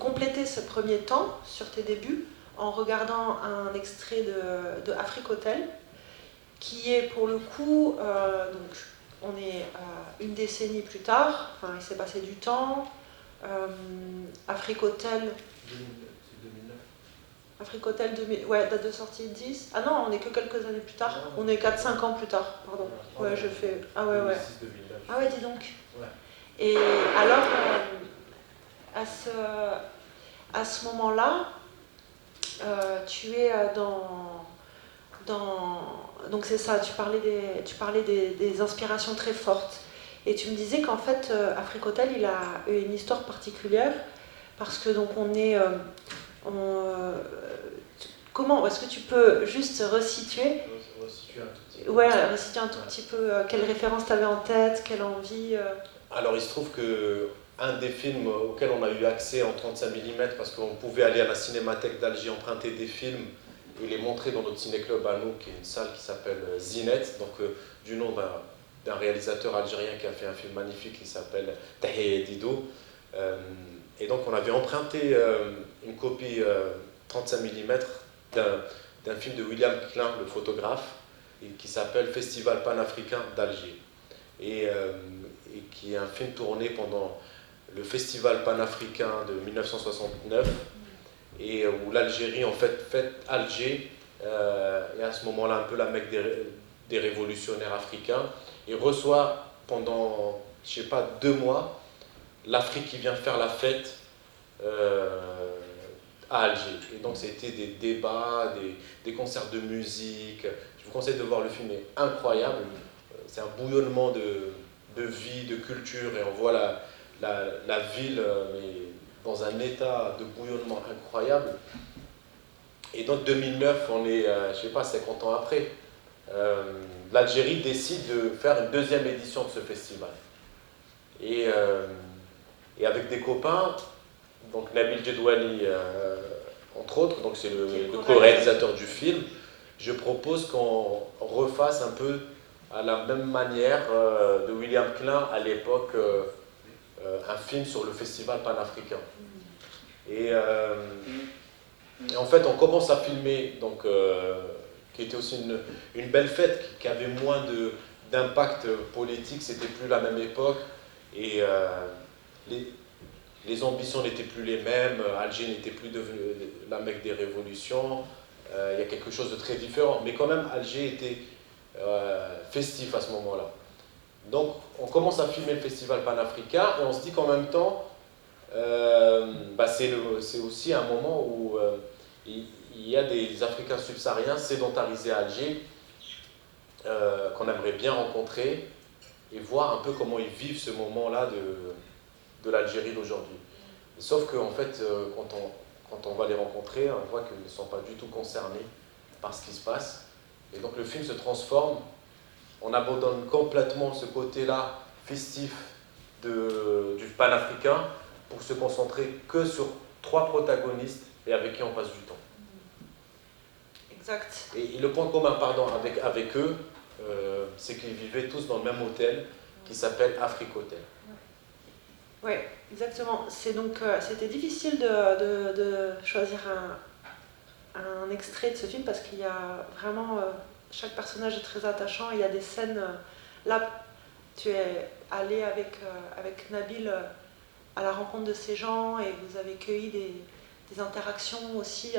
compléter ce premier temps sur tes débuts en regardant un extrait de Afrique Hotel, qui est pour le coup, donc on est une décennie plus tard, enfin il s'est passé du temps. Afrique Hotel, Afrique Hotel 2000, ouais, date de sortie 10. Ah non, on est que quelques années plus tard, on est 4-5 ans plus tard, pardon. Ouais, je fais. Ah ouais, ouais. Ah ouais, dis donc. Et alors, à ce moment-là, tu es donc c'est ça, tu parlais des inspirations très fortes. Et tu me disais qu'en fait, Afrique Hotel, il a une histoire particulière, parce que donc on est... comment est-ce que tu peux juste resituer un tout petit peu quelle référence tu avais en tête, quelle envie Alors il se trouve que un des films auxquels on a eu accès en 35 mm, parce qu'on pouvait aller à la Cinémathèque d'Alger, emprunter des films et les montrer dans notre ciné-club à nous, qui est une salle qui s'appelle Zinet, donc du nom d'un réalisateur algérien qui a fait un film magnifique qui s'appelle Tahé Didou. Et donc on avait emprunté une copie 35 mm d'un film de William Klein, le photographe, et qui s'appelle Festival panafricain d'Alger. Et qui est un film tourné pendant le Festival panafricain de 1969, et où l'Algérie en fait fête Alger, et à ce moment-là un peu la Mecque des révolutionnaires africains, et reçoit pendant, je sais pas, 2 mois, l'Afrique qui vient faire la fête à Alger. Et donc c'était des débats, des concerts de musique. Je vous conseille de voir le film, est incroyable. C'est un bouillonnement de vie, de culture, et on voit la ville mais dans un état de bouillonnement incroyable. Et donc 2009, on est, je sais pas, 50 ans après, l'Algérie décide de faire une 2e édition de ce festival. Et avec des copains, donc Nabil Jedwani, entre autres, donc c'est le co-réalisateur du film, je propose qu'on refasse un peu à la même manière de William Klein à l'époque, un film sur le festival panafricain. Et en fait, on commence à filmer, donc, qui était aussi une belle fête, qui avait moins d'impact politique, c'était plus la même époque, et les ambitions n'étaient plus les mêmes, Alger n'était plus devenu la Mecque des révolutions, il y a quelque chose de très différent, mais quand même Alger était festif à ce moment-là. Donc on commence à filmer le festival panafricain, et on se dit qu'en même temps, c'est aussi un moment où il y a des Africains subsahariens sédentarisés à Alger qu'on aimerait bien rencontrer et voir un peu comment ils vivent ce moment-là de l'Algérie d'aujourd'hui. Sauf qu'en fait, quand on va les rencontrer, on voit qu'ils ne sont pas du tout concernés par ce qui se passe. Et donc le film se transforme, on abandonne complètement ce côté-là festif du panafricain pour se concentrer que sur 3 protagonistes et avec qui on passe du temps. Exact. Et le point commun, avec eux, c'est qu'ils vivaient tous dans le même hôtel qui s'appelle Afrique Hotel. Oui, exactement. C'était difficile de choisir un extrait de ce film parce qu'il y a vraiment chaque personnage est très attachant. Il y a des scènes là, tu es allé avec Nabil à la rencontre de ces gens et vous avez cueilli des interactions aussi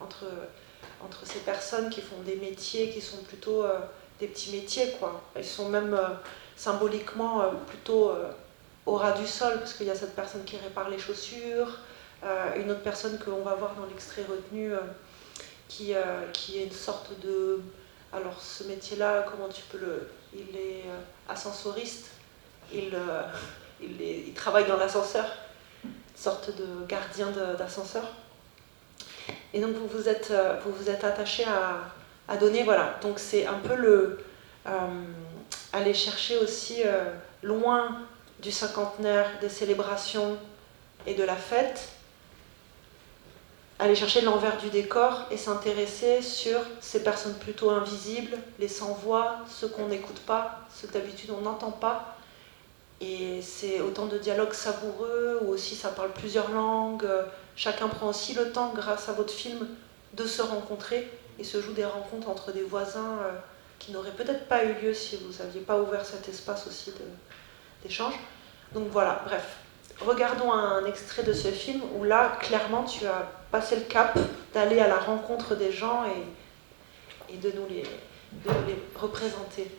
entre ces personnes qui font des métiers qui sont plutôt des petits métiers, quoi. Ils sont même symboliquement plutôt au ras du sol, parce qu'il y a cette personne qui répare les chaussures, une autre personne que l'on va voir dans l'extrait retenu qui est une sorte de... Alors ce métier-là, comment tu peux il est ascensoriste, il travaille dans l'ascenseur, une sorte de gardien d'ascenseur. Et donc vous vous êtes attaché à donner, voilà. Donc c'est un peu aller chercher aussi loin du cinquantenaire, des célébrations et de la fête, aller chercher l'envers du décor et s'intéresser sur ces personnes plutôt invisibles, les sans-voix, ceux qu'on n'écoute pas, ceux que d'habitude on n'entend pas. Et c'est autant de dialogues savoureux, où aussi ça parle plusieurs langues, chacun prend aussi le temps, grâce à votre film, de se rencontrer, et se joue des rencontres entre des voisins qui n'auraient peut-être pas eu lieu si vous n'aviez pas ouvert cet espace aussi d'échange. Donc voilà, bref. Regardons un extrait de ce film où là, clairement, tu as passé le cap d'aller à la rencontre des gens et de nous les représenter.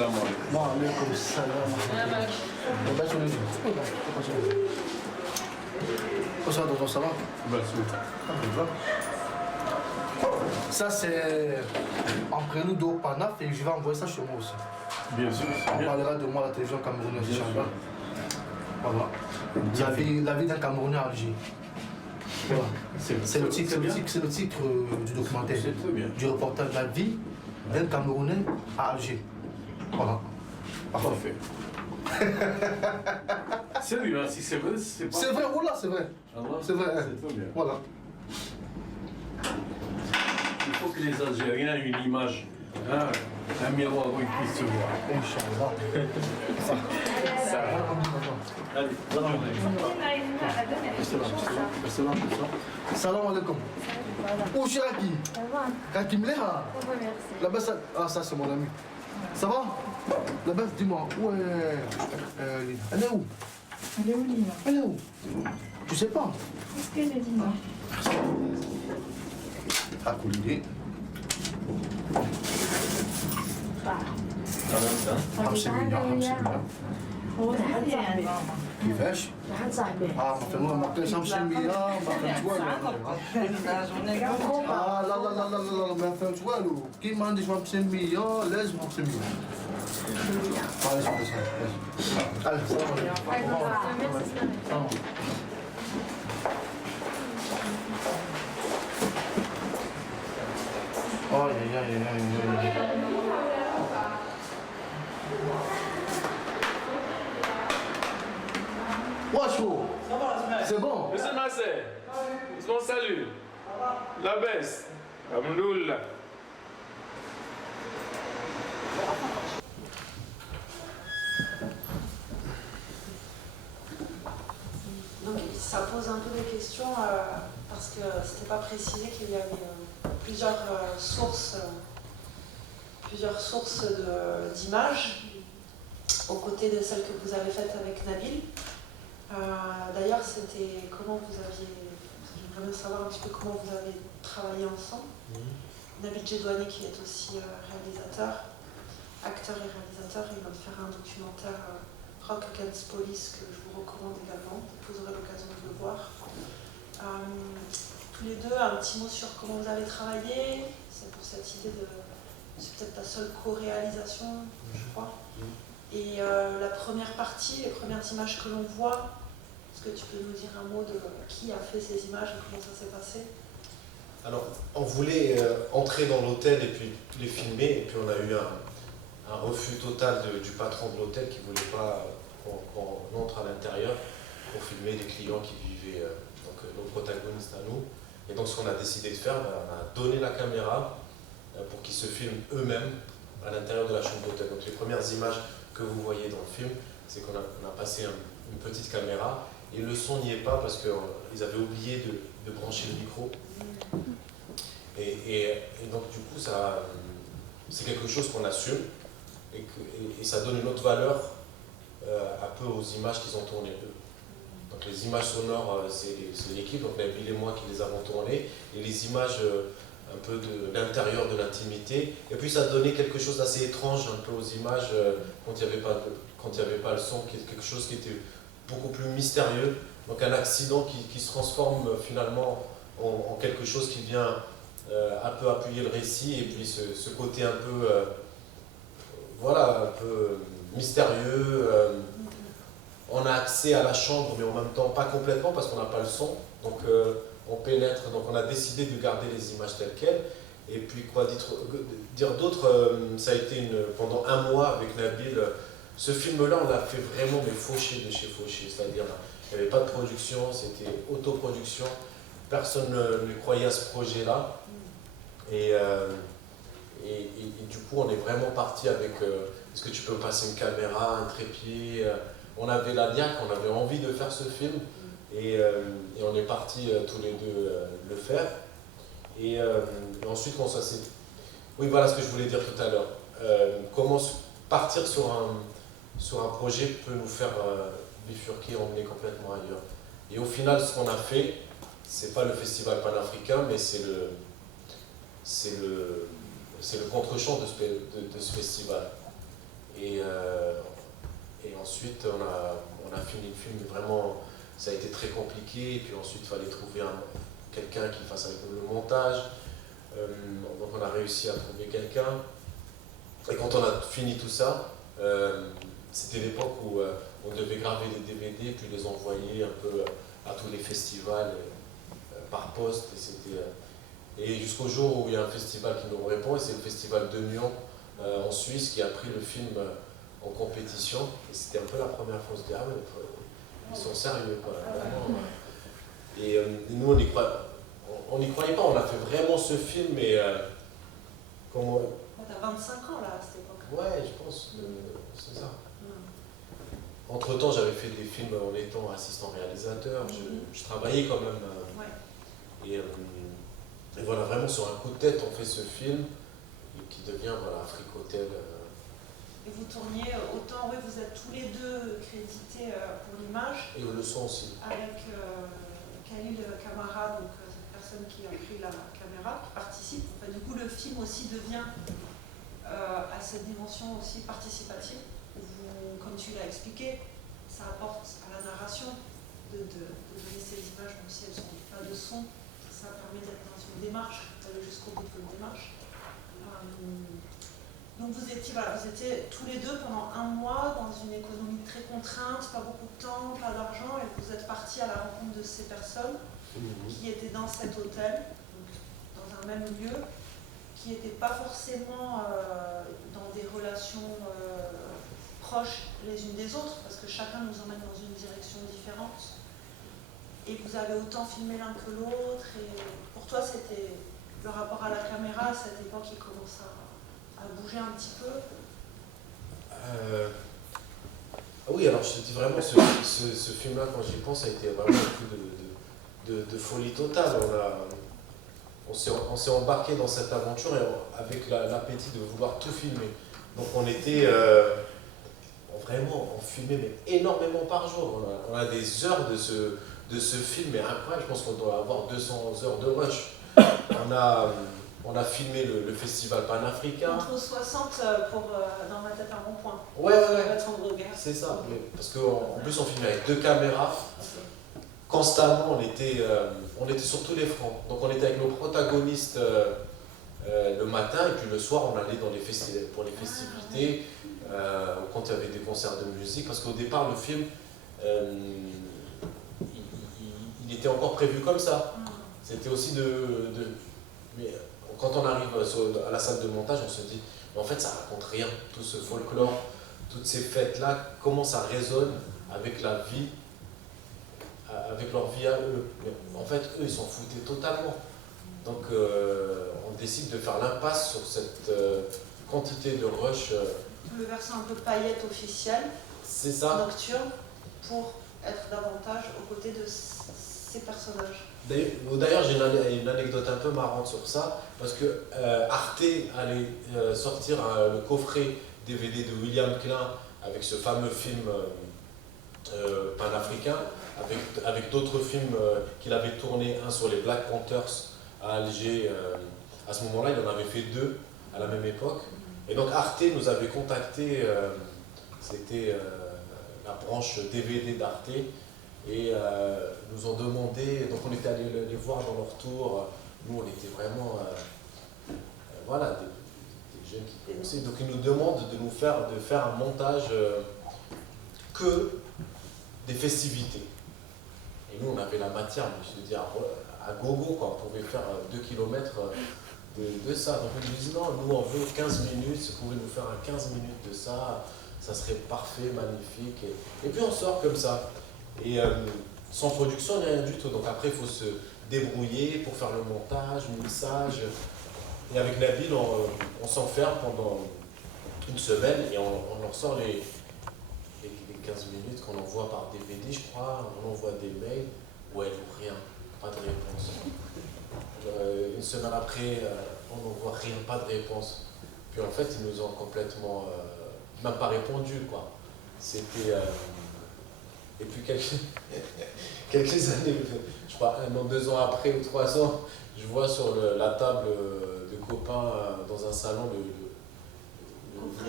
السلام عليكم. وعليكم السلام. Ça va? Ça c'est un prélude de Panaf et je vais envoyer ça chez moi aussi. Bien sûr. On parlera de moi à la télévision camerounaise, Inch'Allah. Voilà. La vie d'un Camerounais à Alger. Voilà. C'est le titre du documentaire, du reportage. La vie d'un Camerounais à Alger. Voilà. Parfait. Sérieux, si c'est vrai, c'est pas... C'est vrai, voilà, c'est vrai. C'est vrai. C'est très bien. Voilà. Il faut que les Algériens aient une image, hein, un miroir où ils puissent se voir. Inch'Allah. Ça va. Allez, Salam alaikum. Oh, chez Raki. Raki Mleha. Là-bas, ça... Ah, ça, c'est mon ami. Ça va? Là-bas, dis-moi, où est... Elle est où? Elle est où, Lina? Elle est où? Tu sais pas? Qu'est-ce qu'elle est, Lina? Akoulidé. كيفاش؟ واحد صاحبي ما كانش 50 مليون ما فهمت والو لا لا لا لا لا ما فهمت والو كي ما عنديش 50 مليون لازم 50 مليون معليش السلام عليكم aïe aïe aïe aïe aïe. Wachou, c'est bon. Monsieur Nasser, on salue. La baisse. Alhamdoulilah. Donc ça pose un peu des questions parce que c'était pas précisé qu'il y avait plusieurs sources d'images aux côtés de celles que vous avez faites avec Nabil. D'ailleurs, c'était comment vous aviez... J'aimerais bien savoir un petit peu comment vous avez travaillé ensemble. Nabil Jedouani qui est aussi réalisateur, acteur et réalisateur, il vient de faire un documentaire Rock Against Police que je vous recommande également, vous aurez l'occasion de le voir. Tous les deux, un petit mot sur comment vous avez travaillé, c'est pour cette idée de... C'est peut-être ta seule co-réalisation, je crois. Et la première partie, les premières images que l'on voit, est-ce que tu peux nous dire un mot de qui a fait ces images et comment ça s'est passé? Alors, on voulait entrer dans l'hôtel et puis les filmer, et puis on a eu un refus total du patron de l'hôtel qui ne voulait pas qu'on entre à l'intérieur pour filmer les clients qui vivaient, donc nos protagonistes à nous. Et donc ce qu'on a décidé de faire, on a donné la caméra pour qu'ils se filment eux-mêmes à l'intérieur de la chambre d'hôtel. Donc les premières images que vous voyez dans le film, c'est qu'on a passé une petite caméra et le son n'y est pas parce qu'ils avaient oublié de brancher le micro. Et donc du coup, c'est quelque chose qu'on assume et ça donne une autre valeur un peu aux images qu'ils ont tournées eux. Donc les images sonores, c'est l'équipe, donc Nabil et moi qui les avons tournées, et les images un peu de l'intérieur de l'intimité. Et puis ça donnait quelque chose d'assez étrange un peu aux images quand il n'y avait pas le son, quelque chose qui était beaucoup plus mystérieux. Donc un accident qui se transforme finalement en quelque chose qui vient un peu appuyer le récit, et puis ce côté un peu, voilà, un peu mystérieux. On a accès à la chambre, mais en même temps pas complètement parce qu'on n'a pas le son. Donc on pénètre, donc on a décidé de garder les images telles quelles. Et puis quoi dire d'autre, ça a été pendant un mois avec Nabil. Ce film-là, on l'a fait vraiment mais Fauché de chez Fauché, c'est-à-dire il n'y avait pas de production, c'était autoproduction. Personne ne croyait à ce projet-là. Et du coup, on est vraiment parti avec est-ce que tu peux passer une caméra, un trépied. On avait la niaque, on avait envie de faire ce film. Et on est partis tous les deux le faire. Et ensuite, ça s'est... Oui, voilà ce que je voulais dire tout à l'heure. Comment partir sur un projet peut nous faire bifurquer, emmener complètement ailleurs. Et au final, ce qu'on a fait, c'est pas le festival panafricain, mais c'est le contre-champ de ce festival. Et ensuite, on a fini le film, vraiment, ça a été très compliqué. Et puis ensuite, il fallait trouver quelqu'un qui fasse avec nous le montage. Donc on a réussi à trouver quelqu'un. Et quand on a fini tout ça, c'était l'époque où on devait graver des DVD puis les envoyer un peu à tous les festivals par poste. Et jusqu'au jour où il y a un festival qui nous répond, et c'est le festival de Nyon en Suisse qui a pris le film en compétition. Et c'était un peu la première fois, on se dit, ah ouais, ils sont sérieux quoi. Vraiment. Et nous on n'y croyait pas, on a fait vraiment ce film. Et T'as 25 ans là à cette époque. Ouais, je pense que c'est ça. Entre-temps, j'avais fait des films en étant assistant réalisateur, je travaillais quand même. Et voilà, vraiment sur un coup de tête, on fait ce film qui devient Afrique Hotel. Et vous tourniez autant, oui, vous êtes tous les deux crédités pour l'image. Et le son aussi. Avec Khalil Camara, donc cette personne qui a pris la caméra, qui participe. Enfin, du coup, le film aussi devient à cette dimension aussi participative. Comme tu l'as expliqué, ça apporte à la narration de donner ces images, même si elles sont pas de son. Ça permet d'être dans une démarche, d'aller jusqu'au bout de votre démarche. Donc vous étiez tous les deux pendant un mois dans une économie très contrainte, pas beaucoup de temps, pas d'argent, et vous êtes partis à la rencontre de ces personnes qui étaient dans cet hôtel, donc dans un même lieu, qui n'étaient pas forcément dans des relations proches les unes des autres, parce que chacun nous emmène dans une direction différente. Et vous avez autant filmé l'un que l'autre, et pour toi c'était le rapport à la caméra à cette époque qui commence à bouger un petit peu. Oui, alors je te dis vraiment, ce film-là, quand j'y pense, a été vraiment un coup de folie totale. On s'est embarqué dans cette aventure avec l'appétit de vouloir tout filmer. Donc on était vraiment, on filmait mais énormément par jour. On a des heures de ce film, mais incroyable. Je pense qu'on doit avoir 200 heures de rush. On a filmé le festival panafricain. Entre 60 pour dans ma tête un rond-point. Ouais. C'est ça. Parce qu'en plus on filmait avec 2 caméras. Constamment on était sur tous les fronts. Donc on était avec nos protagonistes le matin et puis le soir on allait dans les festivals pour les festivités, quand il y avait des concerts de musique. Parce qu'au départ le film il était encore prévu comme ça. C'était aussi mais quand on arrive à la salle de montage, on se dit, en fait, ça raconte rien. Tout ce folklore, toutes ces fêtes-là, comment ça résonne avec la vie, avec leur vie à eux. Mais en fait, eux, ils s'en foutaient totalement. Donc, on décide de faire l'impasse sur cette quantité de rush. Le versant un peu paillette officiel, c'est ça. Nocturne, pour être davantage aux côtés de ces personnages. D'ailleurs, j'ai une anecdote un peu marrante sur ça, parce que Arte allait sortir le coffret DVD de William Klein avec ce fameux film panafricain, avec d'autres films qu'il avait tournés, un sur les Black Panthers à Alger. À ce moment-là, il en avait fait 2 à la même époque. Et donc Arte nous avait contacté, c'était la branche DVD d'Arte, et nous ont demandé, donc on était allé les voir dans leur tour. Nous on était vraiment voilà, des jeunes qui connaissaient, donc ils nous demandent de faire un montage que des festivités. Et nous on avait la matière, je veux dire, à gogo quoi, on pouvait faire 2 km de ça. Donc ils nous disent non, nous on veut 15 minutes, si vous pouvez nous faire un 15 minutes de ça, ça serait parfait, magnifique. Et puis on sort comme ça. Et sans production, rien du tout. Donc après, il faut se débrouiller pour faire le montage, le mixage. Et avec Nabil, on s'enferme pendant une semaine et on leur sort les 15 minutes qu'on envoie par DVD, je crois. On envoie des mails. Ouais, rien, pas de réponse. Une semaine après, on n'envoie rien, pas de réponse. Puis en fait, ils nous ont complètement même pas répondu, quoi. C'était... Et puis quelques années, je crois 1 an, 2 ans après ou 3 ans, je vois sur la table de copains dans un salon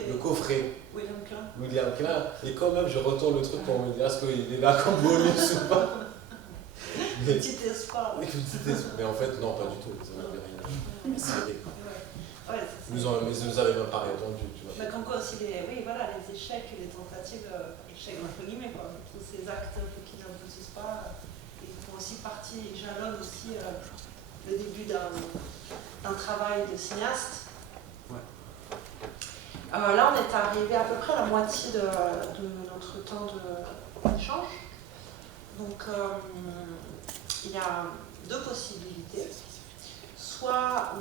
le coffret. William Klein. Et quand même, je retourne le truc pour me dire est-ce qu'il est là comme bonus ou pas. Petit espoir. Mais en fait, non, pas du tout. Ça n'avait rien. Ouais, ils nous avaient même pas répondu. Tu vois. Mais comme quoi aussi, les échecs, les tentatives, échecs entre guillemets, quoi. Tous ces actes qui n'aboutissent pas, ils font aussi partie, ils jalonnent aussi le début d'un travail de cinéaste. Là, on est arrivé à peu près à la moitié de notre temps d'échange. Donc, il y a deux possibilités. Soit on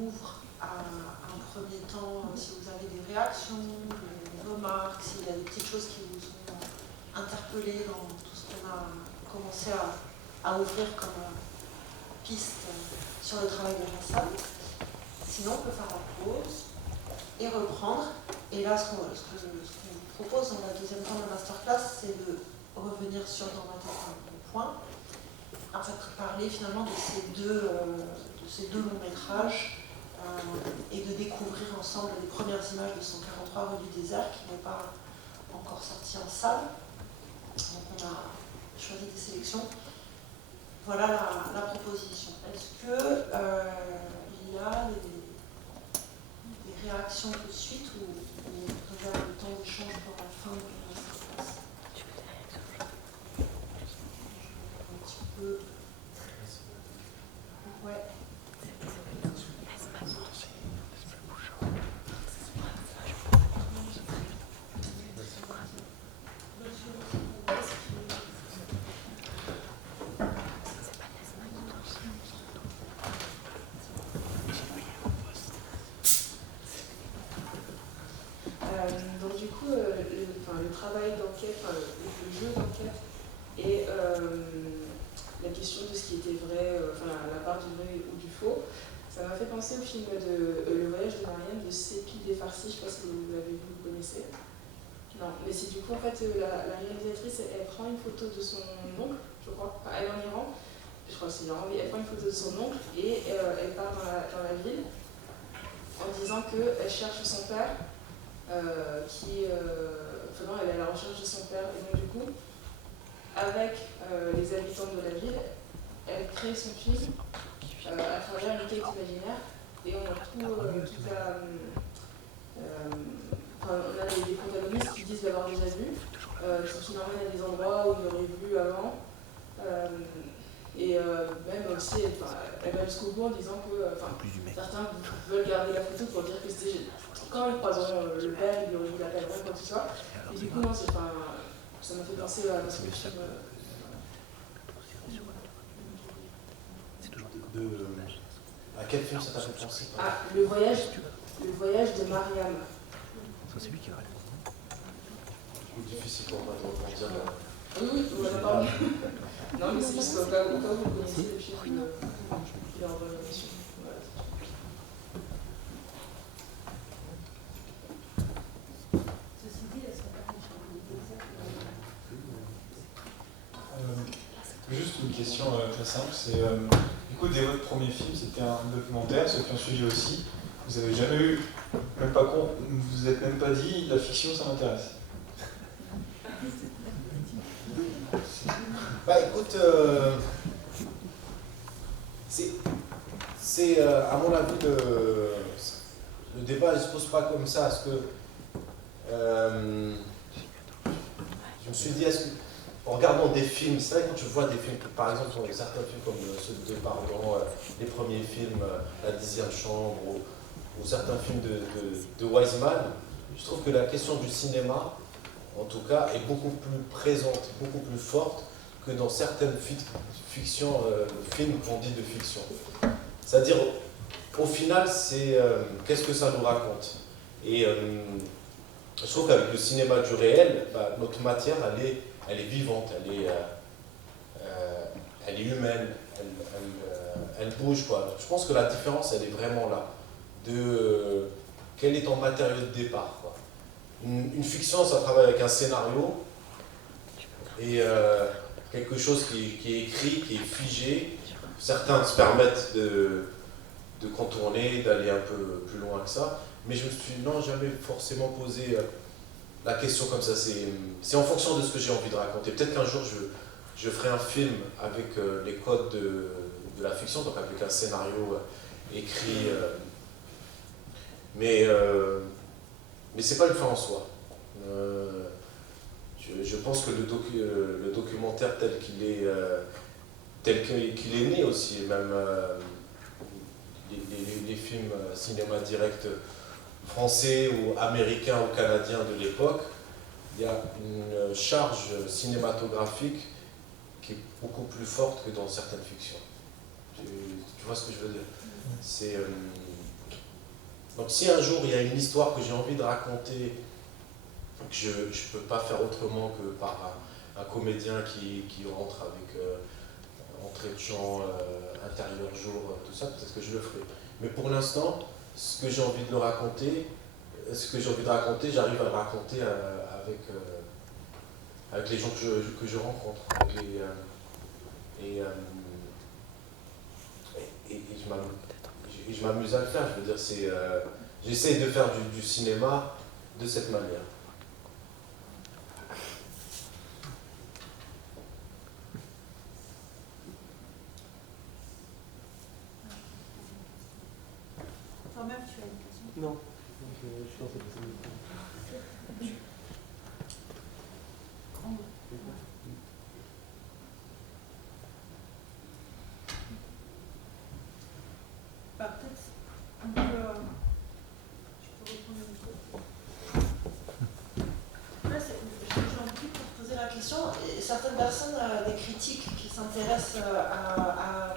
ouvre à un premier temps, si vous avez des réactions, des remarques, s'il y a des petites choses qui vous ont interpellé dans tout ce qu'on a commencé à ouvrir comme piste sur le travail de Hassan. Sinon, on peut faire la pause et reprendre. Et là, ce qu'on vous propose dans la deuxième temps de la masterclass, c'est de revenir sur dans ma tête un point, en fait, parler finalement de ces deux longs métrages et de découvrir ensemble les premières images de 143 Rue du Désert qui n'ont pas encore sorti en salle. Donc on a choisi des sélections. Voilà la proposition. Est-ce que il y a des réactions tout de suite ou on réserve le temps d'échange pour la fin de la masterclass? Un petit peu. Ouais. Donc du coup, le travail d'enquête, le jeu d'enquête et la question de ce qui était vrai, la part du vrai ou du faux, ça m'a fait penser au film de Le Voyage de Marianne de Sépi Desfarcy, je ne sais pas si vous l'avez vu, vous connaissez. Non, mais c'est du coup en fait la réalisatrice, elle prend une photo de son oncle, je crois, enfin, elle est en Iran, je crois que c'est Iran, elle prend une photo de son oncle et elle part dans la ville en disant qu'elle cherche son père. Elle est à la recherche de son père, et donc du coup, avec les habitants de la ville, elle crée son film à travers une quête imaginaire, et on retrouve on a des protagonistes qui disent l'avoir déjà vu, qui l'emmènent à des endroits où ils l'auraient vu avant, et même aussi, elle va jusqu'au bout en disant que certains veulent garder la photo pour dire que c'était quand ils croiseront le père, ils lui l'appelleront, quoi que ce soit. Et du coup, non, ça m'a fait penser à ce film. À quel film ça t'a fait penser? Le voyage de Mariam. Ça, c'est lui qui a raison. Difficile pour moi de rebondir. Oui, voilà, non, mais c'est juste au cas où vous connaissez le film qui est en bonne émission. Juste une question très simple, c'est du coup dès votre premier film c'était un documentaire, ceux qui ont suivi aussi, vous avez jamais eu, même pas con, vous êtes même pas dit la fiction ça m'intéresse. Bah écoute, c'est à mon avis le débat ne se pose pas comme ça, parce que je me suis dit, en regardant des films, c'est vrai quand tu vois des films, par exemple certains films comme ceux de Pardon, les premiers films, La 10e chambre, ou certains films de Wiseman, je trouve que la question du cinéma, en tout cas, est beaucoup plus présente, beaucoup plus forte que dans certaines fictions, films qu'on dit de fiction. C'est-à-dire, au final, c'est qu'est-ce que ça nous raconte. Et je trouve qu'avec le cinéma du réel, notre matière, elle est vivante, elle est humaine, elle bouge, quoi. Je pense que la différence, elle est vraiment là. De quel est ton matériau de départ, quoi. Une fiction, ça travaille avec un scénario et quelque chose qui est écrit, qui est figé. Certains se permettent de contourner, d'aller un peu plus loin que ça. mais je me suis jamais forcément posé la question comme ça. C'est en fonction de ce que j'ai envie de raconter. Peut-être qu'un jour je ferai un film avec les codes de la fiction, donc avec un scénario écrit, mais c'est pas une fin en soi. Je pense que le documentaire tel qu'il est né aussi, même les films cinéma direct français ou américains ou canadiens de l'époque, il y a une charge cinématographique qui est beaucoup plus forte que dans certaines fictions. Tu vois ce que je veux dire? Donc si un jour il y a une histoire que j'ai envie de raconter, que je ne peux pas faire autrement que par un comédien qui rentre avec entrée de chant, intérieur jour, tout ça, peut-être que je le ferai. Mais pour l'instant, ce que j'ai envie de raconter, j'arrive à le raconter avec les gens que je rencontre. Et je m'amuse à le faire. Je veux dire, j'essaie de faire du cinéma de cette manière. Toi-même, tu as une question? Non. Je suis dans cette Peut-être on peut, je peux reprendre le micro. Là, j'ai envie de te poser la question. Et certaines personnes, des critiques qui s'intéressent à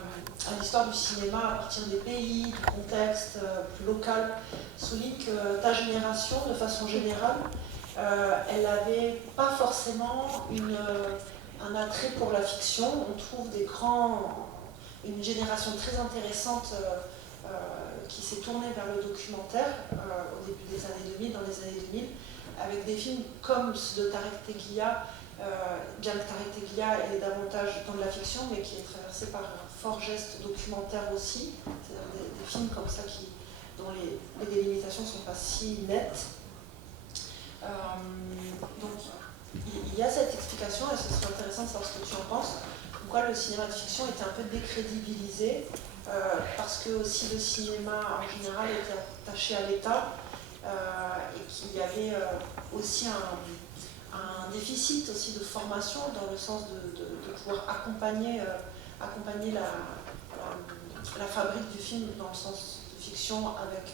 l'histoire du cinéma à partir des pays, du contexte plus local, soulignent que ta génération, de façon générale, elle n'avait pas forcément un attrait pour la fiction. On trouve une génération très intéressante qui s'est tournée vers le documentaire au début des années 2000, dans les années 2000, avec des films comme ceux de Tarek Teglia, bien que Tarek Teglia est davantage dans de la fiction, mais qui est traversé par un fort geste documentaire aussi. C'est-à-dire des films comme ça dont les délimitations ne sont pas si nettes. Donc il y a cette explication, et ce serait intéressant de savoir ce que tu en penses. Pourquoi le cinéma de fiction était un peu décrédibilisé, parce que aussi le cinéma en général était attaché à l'État, et qu'il y avait aussi un déficit aussi de formation dans le sens de pouvoir accompagner la fabrique du film dans le sens de fiction avec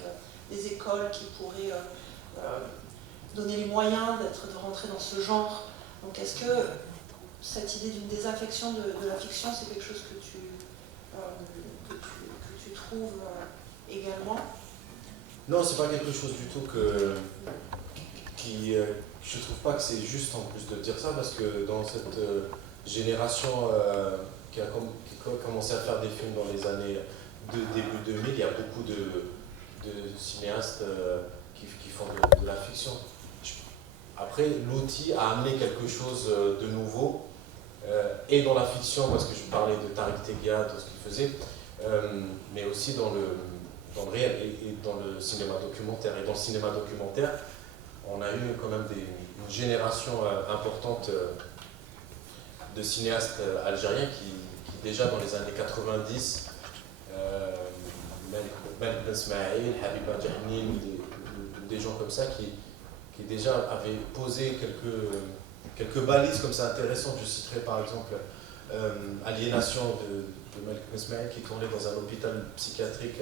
des écoles qui pourraient donner les moyens de rentrer dans ce genre. Donc est-ce que cette idée d'une désaffection de la fiction, c'est quelque chose que tu trouves également? Non, c'est pas quelque chose du tout je trouve pas que c'est juste en plus de dire ça, parce que dans cette génération qui a commencé à faire des films dans les années début 2000, il y a beaucoup de cinéastes qui font de la fiction. Après, l'outil a amené quelque chose de nouveau, et dans la fiction, parce que je parlais de Tarek Teglia, de ce qu'il faisait, mais aussi dans le réel et dans le cinéma documentaire. Et dans le cinéma documentaire, on a eu quand même une génération importante de cinéastes algériens qui déjà dans les années 90, Malik Ben Ismail, Habiba Jahnin, des gens comme ça qui déjà avaient posé quelques balises comme ça intéressantes. Je citerai par exemple Aliénation de Malik Ben Ismail, qui tournait dans un hôpital psychiatrique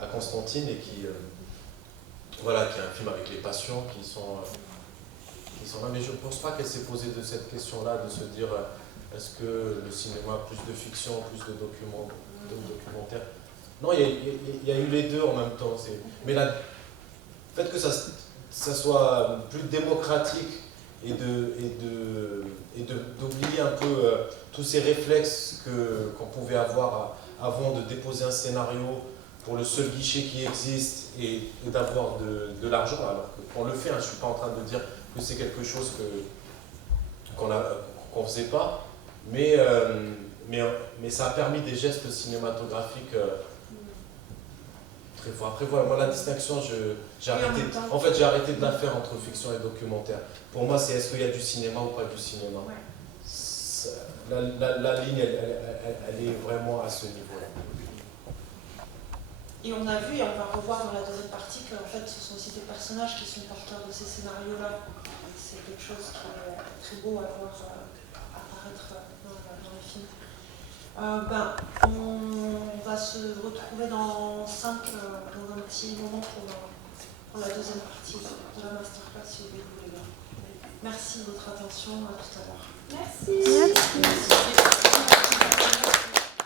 à Constantine, et qui est un film avec les patients qui sont là. Mais je ne pense pas qu'elle s'est posée de cette question-là, de se dire est-ce que le cinéma a plus de fiction, plus de documentaire. Non, il y a eu les deux en même temps. Mais le fait que ça soit plus démocratique et d'oublier un peu tous ces réflexes qu'on pouvait avoir avant de déposer un scénario pour le seul guichet qui existe et d'avoir de l'argent, alors qu'on le fait. Je ne suis pas en train de dire que c'est quelque chose qu'on ne faisait pas, mais ça a permis des gestes cinématographiques très fort. Après, voilà, moi, la distinction, j'ai arrêté de la faire entre fiction et documentaire. Pour moi, c'est est-ce qu'il y a du cinéma ou pas du cinéma. Ouais. La ligne, elle est vraiment à ce niveau-là. Et on a vu, et on va revoir dans la deuxième partie, qu'en fait, ce sont aussi des personnages qui sont porteurs de ces scénarios-là. C'est quelque chose qui est très beau à voir apparaître dans les films. On va se retrouver dans un petit moment pour la deuxième partie de la masterclass, si vous voulez bien. Merci de votre attention, à tout à l'heure. Merci.